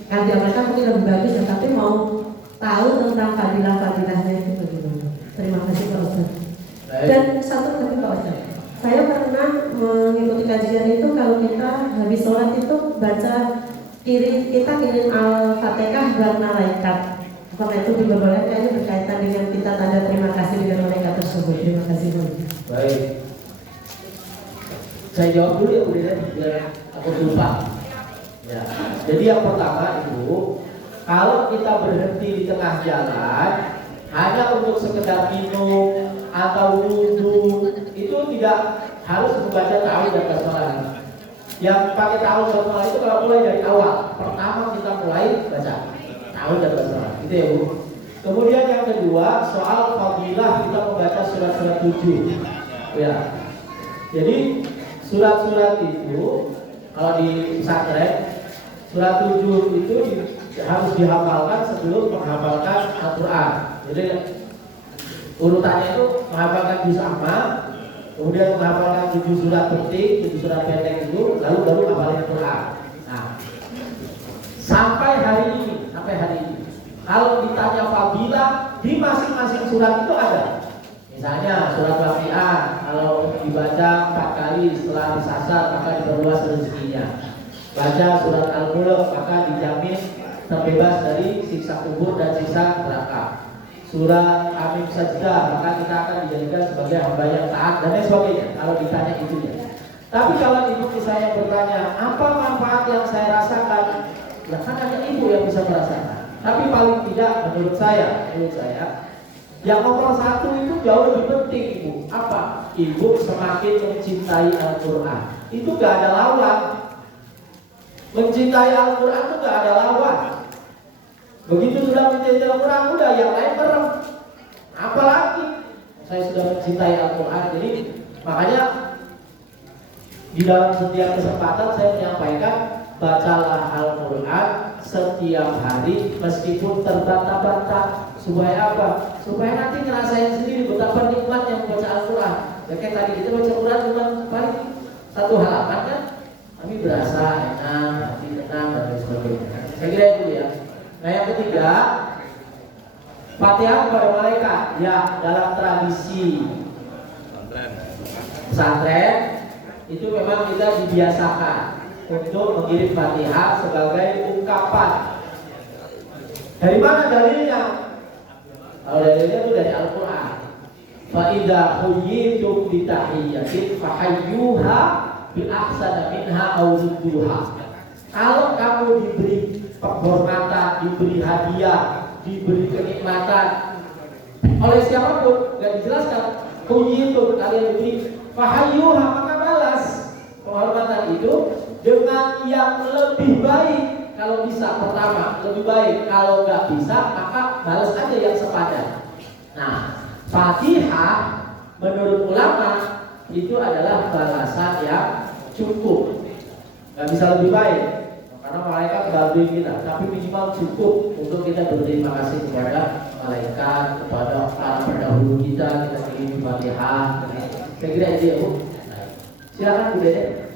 yang diamalkan mungkin lebih bagus, tetapi mau tahu tentang fadilah-fadilahnya itu bagaimana. Terima kasih Pak Ustaz. Dan satu lagi Pak Ustaz, saya pernah mengikuti kajian itu kalau kita habis sholat itu baca kita kirim Al-Fatihah buat malaikat. Apakah itu diperbolehkan? Kayaknya berkaitan dengan kita tanda terima kasih dengan malaikat tersebut. Terima kasih Bu. Baik. Saya jawab dulu ya Bu Dede, biar aku lupa. Ya. Jadi yang pertama Ibu, kalau kita berhenti di tengah jalan hanya untuk sekedar minum atau wudhu, itu tidak harus membaca ta'awudz dan basmalah. Yang pakai ta'awudz dan basmalah itu kalau mulai dari awal, pertama kita mulai baca ta'awudz dan basmalah, gitu ya Bu. Kemudian yang kedua soal fadilah kita membaca surat-surat 7. Ya. Jadi surat-surat itu kalau di pesantren surat 7 itu harus dihafalkan sebelum menghafalkan Al-Quran. Jadi urutannya itu menghafalkan juz amma, kemudian menghafalkan 7 surat penting, 7 surat pendek itu, lalu baru menghafalkan Al-Quran. Nah, sampai hari ini, kalau ditanya fadilah di masing-masing surat itu ada. Misalnya surat Waqiah kalau dibaca 4 kali setelah disasar maka diperluas rezekinya. Baca surat Al-Mulk maka dijamin terbebas dari siksa kubur dan siksa neraka. Surat Amin Sajdah maka kita akan dijadikan sebagai hamba yang taat dan lain sebagainya kalau ditanya itu ya. Tapi kalau ibu misalnya bertanya apa manfaat yang saya rasakan, ya kan hanya ibu yang bisa merasakan. Tapi paling tidak menurut saya yang nomor 1 itu jauh lebih penting Ibu. Apa? Ibu semakin mencintai Al-Quran. Itu gak ada lawan. Mencintai Al-Quran itu gak ada lawan. Begitu sudah mencintai Al-Quran, udah yang lain merem. Apalagi saya sudah mencintai Al-Quran. Jadi makanya di dalam setiap kesempatan saya menyampaikan bacalah Al-Quran setiap hari meskipun terbata-bata. Supaya apa? Supaya nanti ngerasain sendiri betapa nikmatnya membaca Al-Quran. Ya kayak tadi kita baca Al-Quran cuma paling satu halaman kan, tapi berasa enak, hati tenang dan lain sebagainya. Saya kira itu ya. Nah yang ketiga, Fatihah kepada malaikat. Ya, dalam tradisi pesantren itu memang kita dibiasakan untuk mengirim Fatihah sebagai ungkapan. Dari mana dalilnya? Kalau dalilnya itu dari Al-Quran. Fa idza huyyitum bi tahiyyatin fahayyuha bi ahsana minha aw rudduha. Kalau kamu diberi penghormatan, diberi hadiah, diberi kenikmatan oleh siapapun, dan dijelaskan huyyitum, kalian diberi fahayyuha, maka balas penghormatan itu dengan yang lebih baik. Kalau bisa pertama lebih baik, kalau nggak bisa maka balas aja yang sepadan. Nah, Fatihah menurut ulama itu adalah balasan yang cukup. Nggak bisa lebih baik, karena malaikat bantuin kita, tapi minimal cukup untuk kita berterima kasih kepada malaikat, kepada para pendahulu kita kirim Fatihah. Saya kira itu ya Bu. Silakan Bu Dede.